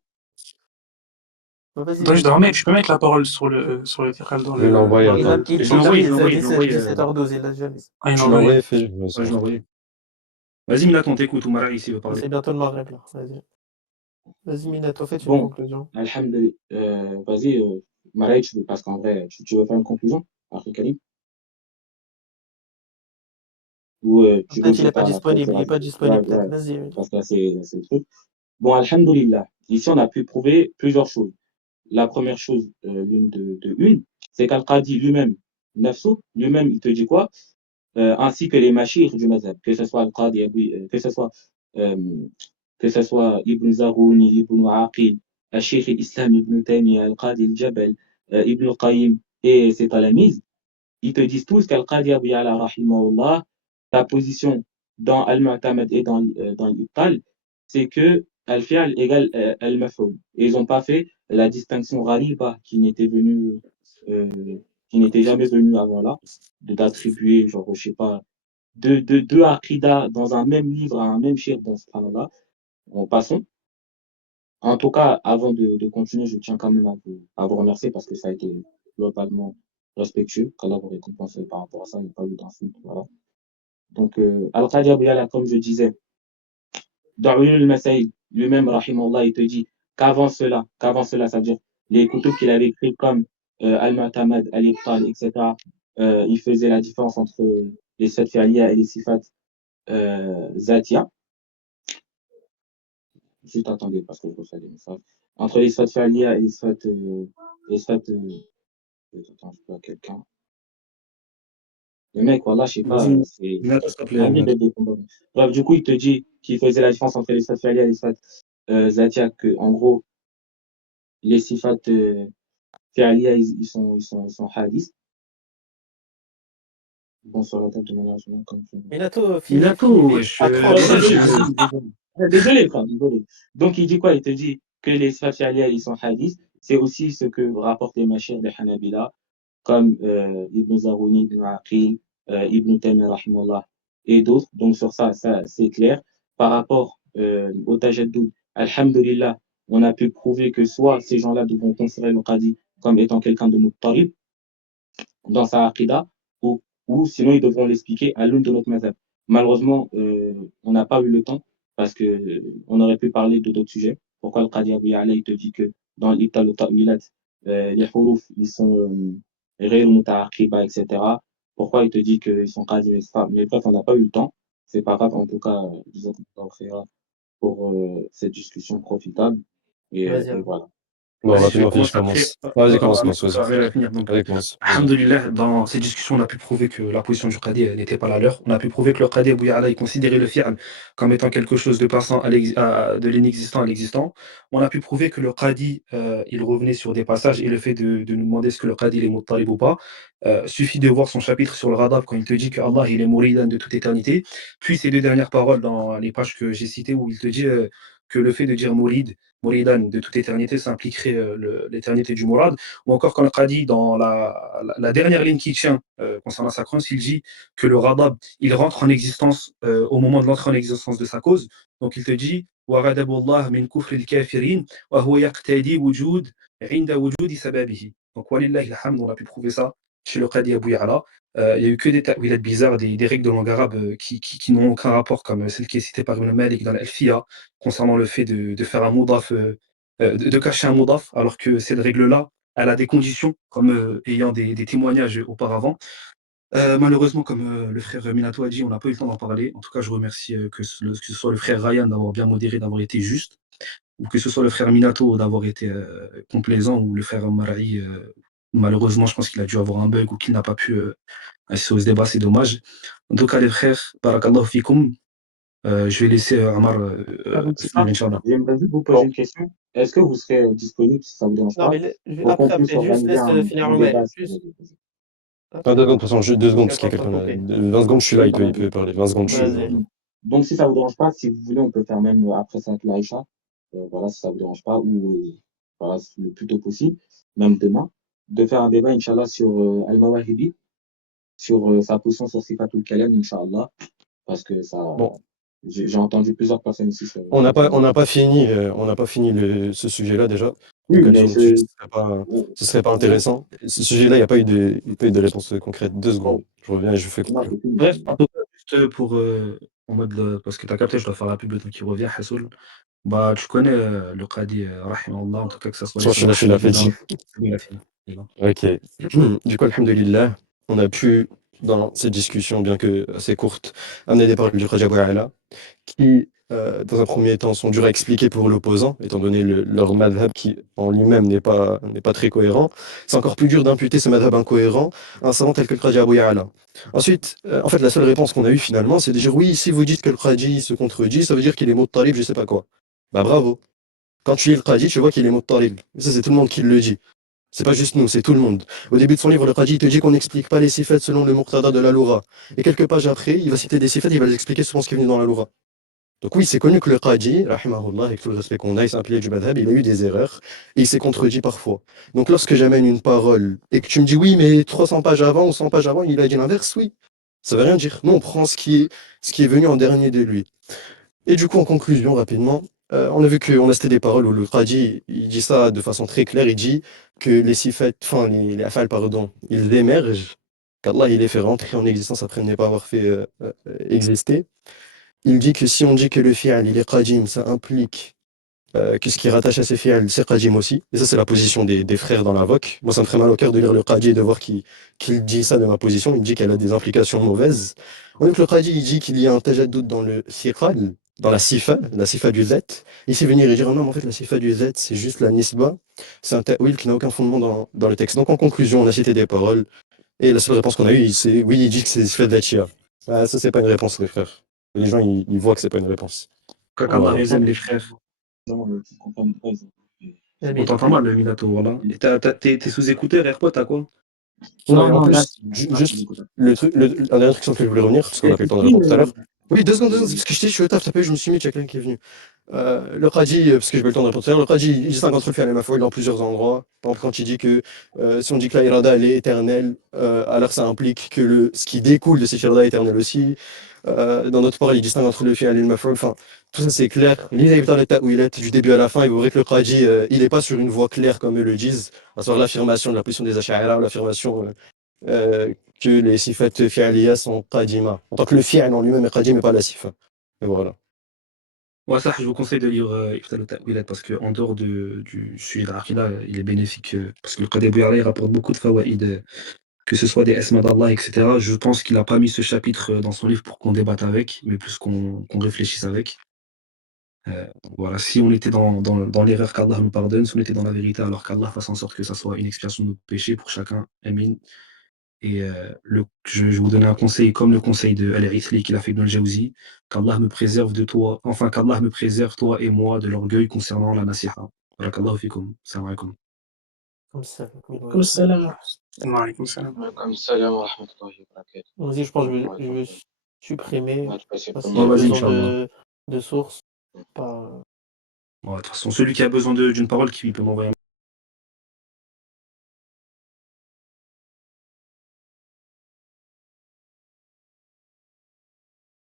Vas-y, Attends, je dois vas-y. remettre, tu peux mettre la parole sur le Tiral dans Je vais le l'envoyer, dans Il attends. a, le. il, Je l'ai il a envoyé, mis je l'ai envoyé, je l'ai 17, envoyé. 17h12, il a déjà mis. Ah, il Tu en l'as a envoyé, fais. Ouais, je l'ai envoyé. Vas-y, Minato, on t'écoute, ou Marar ici veut parler. C'est bientôt le Maghreb, là. Vas-y. Vas-y, Minato, faites une Bon, conclusion. alhamdulillah. Vas-y, Marais, parce qu'en vrai, tu veux faire une conclusion après Karim? Ou tu veux, Peut-être je il sais n'est pas pas, après, disponible, il n'est pas ouais, disponible, peut-être. ouais, Vas-y, Minato. parce que là, c'est le truc. Bon, alhamdulillah. Ici, on a pu prouver plusieurs choses. La première chose, l'une de une, c'est qu'Al-Qadi lui-même, Nafsou, lui-même, il te dit quoi? Ainsi que les mashir du mazhab, que ce soit Al-Qadi, euh, que ce soit Ibn Zarouni, Ibn Aqil, Al-Sheikh al-Islam Ibn Taymiyyah, Al-Qadi al-Jabal, Ibn Qayyim et ses talamiz, ils te disent tous qu'Al-Qadi Abu Ya'la, rahimahullah, ta position dans Al-Mu'tamad et dans l'Ibtal, c'est que Al-Fi'al égale Al-Maf'ul. Et ils n'ont pas fait la distinction Ghaliba euh, qui n'était jamais venue avant là, d'attribuer, genre, je sais pas, deux aqidas dans un même livre, à un même shir, dans ce là. En passant. En tout cas, avant de continuer, je tiens quand même à vous remercier parce que ça a été globalement respectueux. Qu'Allah vous récompense par rapport à ça, il n'y a pas eu d'insulte. Voilà. Donc, Al-Qadi Abu Ya'la, comme je disais, dans al-Masaïl, lui-même, rahimallah, il te dit qu'avant cela, ça veut dire les couteaux qu'il avait écrits comme Al-Mu'tamad, Al-Ibtal, etc., il faisait la différence entre les sifat fi'aliya et les sifat zatiya. Juste attendez, parce que je reçois des messages. Entre les sifat fi'aliya et les sifat attends, je vois quelqu'un. Le mec, voilà, je sais pas, Vas-y, c'est Minato, s'il te plaît. dingue Minato. d'être des combats. Bref, du coup, il te dit qu'il faisait la différence entre les sifat fi'aliya et les sifat zatiya, que, en gros, les sifat fi'aliya, ils sont hadith. Bon, sur la table de manière générale, comme tu veux. Minato, finis Minato, vite. À 30 Ouais, secondes. désolé, frère, désolé. Donc, il dit quoi? Il te dit que les sifat fi'aliya, ils sont hadith. C'est aussi ce que rapportent les machines des Hanabila, comme Ibn Zarouni, Ibn Aqil, Ibn Taymiyyah, rahimahullah, et d'autres. Donc, sur ça c'est clair. Par rapport au Tajaddud, alhamdulillah, on a pu prouver que soit ces gens-là devront considérer le Qadi comme étant quelqu'un de muttarib dans sa aqidah, ou sinon ils devront l'expliquer à l'une de notre mazhab. Malheureusement, on n'a pas eu le temps parce que on aurait pu parler de d'autres sujets. Pourquoi le Qadi Abu Ya'la, il te dit que dans l'Ibtal ou Ta'wilat, les huruf, ils sont غير متعقبة, etc. Pourquoi il te dit qu'ils sont Qadi, etc. Mais bref, on n'a pas eu le temps. C'est pas grave, en tout cas, disons qu'on va pour cette discussion profitable. Vas-y, Et voilà. Bon, Vas-y, je vais rapidement, fais, je commencer après. commence. Vas-y, commence, Ça vas-y. va finir. Donc, Vas-y, commence. Vas-y. alhamdoulilah, dans ces discussions, on a pu prouver que la position du Qadi n'était pas la leur. On a pu prouver que le Qadi Abu Ya'la, il considérait le fi'al comme étant quelque chose de passant de l'inexistant à l'existant. On a pu prouver que le Qadi, il revenait sur des passages et le fait de nous demander est-ce que le Qadi il est muttalib ou pas. Suffit de voir son chapitre sur le Radab quand il te dit que Allah il est mouridan de toute éternité. Puis ces deux dernières paroles dans les pages que j'ai citées où il te dit que le fait de dire mourid, mouridan de toute éternité, ça impliquerait l'éternité du mourad. Ou encore quand le Qadi, dans la dernière ligne qui tient concernant sa croyance, il dit que le radab, il rentre en existence au moment de l'entrée en existence de sa cause. Donc il te dit وَغَضَبُ اللَّهِ مِنْ كُفْرِ الْكَافِرِينَ وَهُوَ يَقْتَدِي وُجُودَ عِنْدَ وُجُودِ سَبَبِهِ. Donc وَلِلَّهِ الْحَمْدُ, on a pu prouver ça chez le Qadi Abu Ya'la. Il n'y a eu que des ta'wilats bizarres, des règles de langue arabe qui n'ont aucun rapport, comme celle qui est citée par Ibn Malik dans l'Alfiya, concernant le fait de faire un moudaf, de cacher un moudaf, alors que cette règle-là, elle a des conditions, comme ayant des témoignages auparavant. Malheureusement, comme le frère Minato a dit, on n'a pas eu le temps d'en parler. En tout cas, je remercie que ce soit le frère Ryan d'avoir bien modéré, d'avoir été juste, ou que ce soit le frère Minato d'avoir été complaisant, ou le frère Marai, malheureusement, je pense qu'il a dû avoir un bug ou qu'il n'a pas pu assister au débat, c'est dommage. En tout cas, les frères, barakallahu fikum, Je vais laisser Amar finir, Inch'Allah. J'aimerais juste vous poser Bon, une question. Est-ce que vous serez disponible, si ça vous dérange Non, pas, mais pour qu'on après, puisse juste organiser laisse finir un Omer. débat sur Juste. Hein. ah, 2 secondes, de toute façon, juste 2 secondes, parce qu'il y a Quelqu'un quelqu'un là. coupé. 20 secondes, je suis là, Oui, il voilà. peut parler. 20 secondes, je suis là. Vas-y. Donc, si ça vous dérange pas, si vous voulez, on peut faire même après ça avec l'Aïcha. Voilà, si ça vous dérange pas, ou voilà, le plus tôt possible, même demain, de faire un débat, Inch'Allah, sur Al-Mawahibi, sur sa position sur Sifatul Kalam, Inch'Allah, parce que ça, Bon, j'ai entendu plusieurs personnes ici sur on n'a pas, sur- on n'a pas fini ce sujet-là déjà. Oui, Donc, mais Al-Jin, c'est. ce serait pas intéressant. Ce sujet-là, il n'y a pas eu de réponse concrète. 2 secondes. Je reviens et je fais Non, couper. c'est fini. Bref, en tout cas, juste pour, en mode, parce que tu as capté, je dois faire la pub le temps qu'il revient, Hassoul. Bah, tu connais le Qadi, rahimahullah, en tout cas, que ça soit les Je suis là, fais Salafis, il a fini. Ok. Du coup, alhamdulillah, on a pu, dans cette discussion, bien que assez courte, amener des paroles du Khaja Bou'ala, qui, dans un premier temps, sont dures à expliquer pour l'opposant, étant donné leur madhab qui, en lui-même, n'est pas très cohérent. C'est encore plus dur d'imputer ce madhab incohérent à un savant tel que le Khaja Bou'ala. Ensuite, en fait, la seule réponse qu'on a eue finalement, c'est de dire oui, si vous dites que le Khaji se contredit, ça veut dire qu'il est Muttalib, je sais pas quoi. Bah bravo. Quand tu lis le Khaji, tu vois qu'il est Muttalib. Ça, c'est tout le monde qui le dit. C'est pas juste nous, c'est tout le monde. Au début de son livre, le Qadi te dit qu'on n'explique pas les sifat selon le Muqtada de la Loura. Et quelques pages après, il va citer des sifat, il va les expliquer selon ce qui est venu dans la Loura. Donc oui, c'est connu que le Qadi, rahimahullah, avec tout le respect qu'on a, il s'est un pilier du madhab, il a eu des erreurs, et il s'est contredit parfois. Donc lorsque j'amène une parole, et que tu me dis oui, mais 300 pages avant ou 100 pages avant, il a dit l'inverse, oui. Ça veut rien dire. Nous, on prend ce qui est venu en dernier de lui. Et du coup, en conclusion, rapidement, on a vu qu'on a cité des paroles où le Qadi, il dit ça de façon très claire, il dit que les sifat, enfin les afal, pardon, ils émergent, qu'Allah il les fait rentrer en existence après ne pas avoir fait exister. Il dit que si on dit que le fi'al, il est qadim, ça implique que ce qui est rattaché à ces fi'al, c'est qadim aussi. Et ça, c'est la position des frères dans la VOC. Moi, ça me ferait mal au cœur de lire le Qadi et de voir qu'il dit ça de ma position. Il dit qu'elle a des implications mauvaises. On a vu que le Qadi, il dit qu'il y a un tajaddud dans le thiqal, dans la sifa du zet. Ici, venir et dire non, mais en fait, la sifa du zet, c'est juste la nisba. C'est un ta'wil qui n'a aucun fondement dans le texte. Donc, en conclusion, on a cité des paroles. Et la seule réponse qu'on a eue, c'est oui, il dit que c'est sifa de la chia. Ah, ça, c'est pas une réponse, les frères. Les gens, ils voient que c'est pas une réponse. Qu'Allah Voilà. nous aime, les frères. Qui comprennent pas, On t'entend mal, le Minato, voilà. Et t'es sous écouteur, AirPod, t'as quoi? Non, et en Non, là, plus, juste le truc, un dernier truc sur lequel je voulais revenir, parce qu'on a plus le temps de répondre tout à l'heure. Oui, 2 secondes, parce que je suis au taf, t'as pas vu, je me suis mis, il y a quelqu'un qui est venu. Le Qadi, parce que j'ai pas eu le temps de répondre tout à l'heure, le Qadi, il distingue entre le fi'al et maf'oul dans plusieurs endroits. Par exemple, quand il dit que si on dit que la irada, elle est éternelle, alors ça implique que ce qui découle de cette irada est éternel aussi. Dans notre parole, il distingue entre le fi'al et le maf'oul. Enfin, tout ça c'est clair. Lisez Ibn al-Ta'wilat du début à la fin, et vous verrez que le Qadi, il est pas sur une voie claire comme eux le disent, à savoir l'affirmation de la position des Ash'ara ou l'affirmation que les sifat fi'aliyya sont qadima. En tant que le fi'al en lui-même est qadim, mais pas la sifa. Et voilà. Ouais, ça, je vous conseille de lire Iftal al-Ta'wilat parce qu'en dehors du sujet de l'Aqida, il est bénéfique parce que le Qadi Bouyalah, il rapporte beaucoup de fawaïd, que ce soit des Asma d'Allah, etc. Je pense qu'il n'a pas mis ce chapitre dans son livre pour qu'on débatte avec, mais plus qu'on réfléchisse avec. Voilà, si on était dans l'erreur, qu'Allah nous pardonne, si on était dans la vérité, alors qu'Allah fasse en sorte que ça soit une expiation de nos péchés pour chacun. Amin. Et je vais vous donner un conseil, comme le conseil de Al-Ithli qu'il a fait Ibn al-Jawzi, qu'Allah me préserve de toi, enfin qu'Allah me préserve, toi et moi, de l'orgueil concernant la nasiha. Barakallahu fikum. Salam alaikum. Comme ça. Comme salam. Alaykoum salam. Comme salam wa rahmatullahi wa barakatuh. Vas-y, je pense que je vais supprimer. Ouais, tu peux Parce supprimer. qu'il y a Ouais, vas-y, besoin Inch'Allah. de sources. Pas... Ouais, de toute façon, celui qui a besoin d'une parole, qui peut m'envoyer un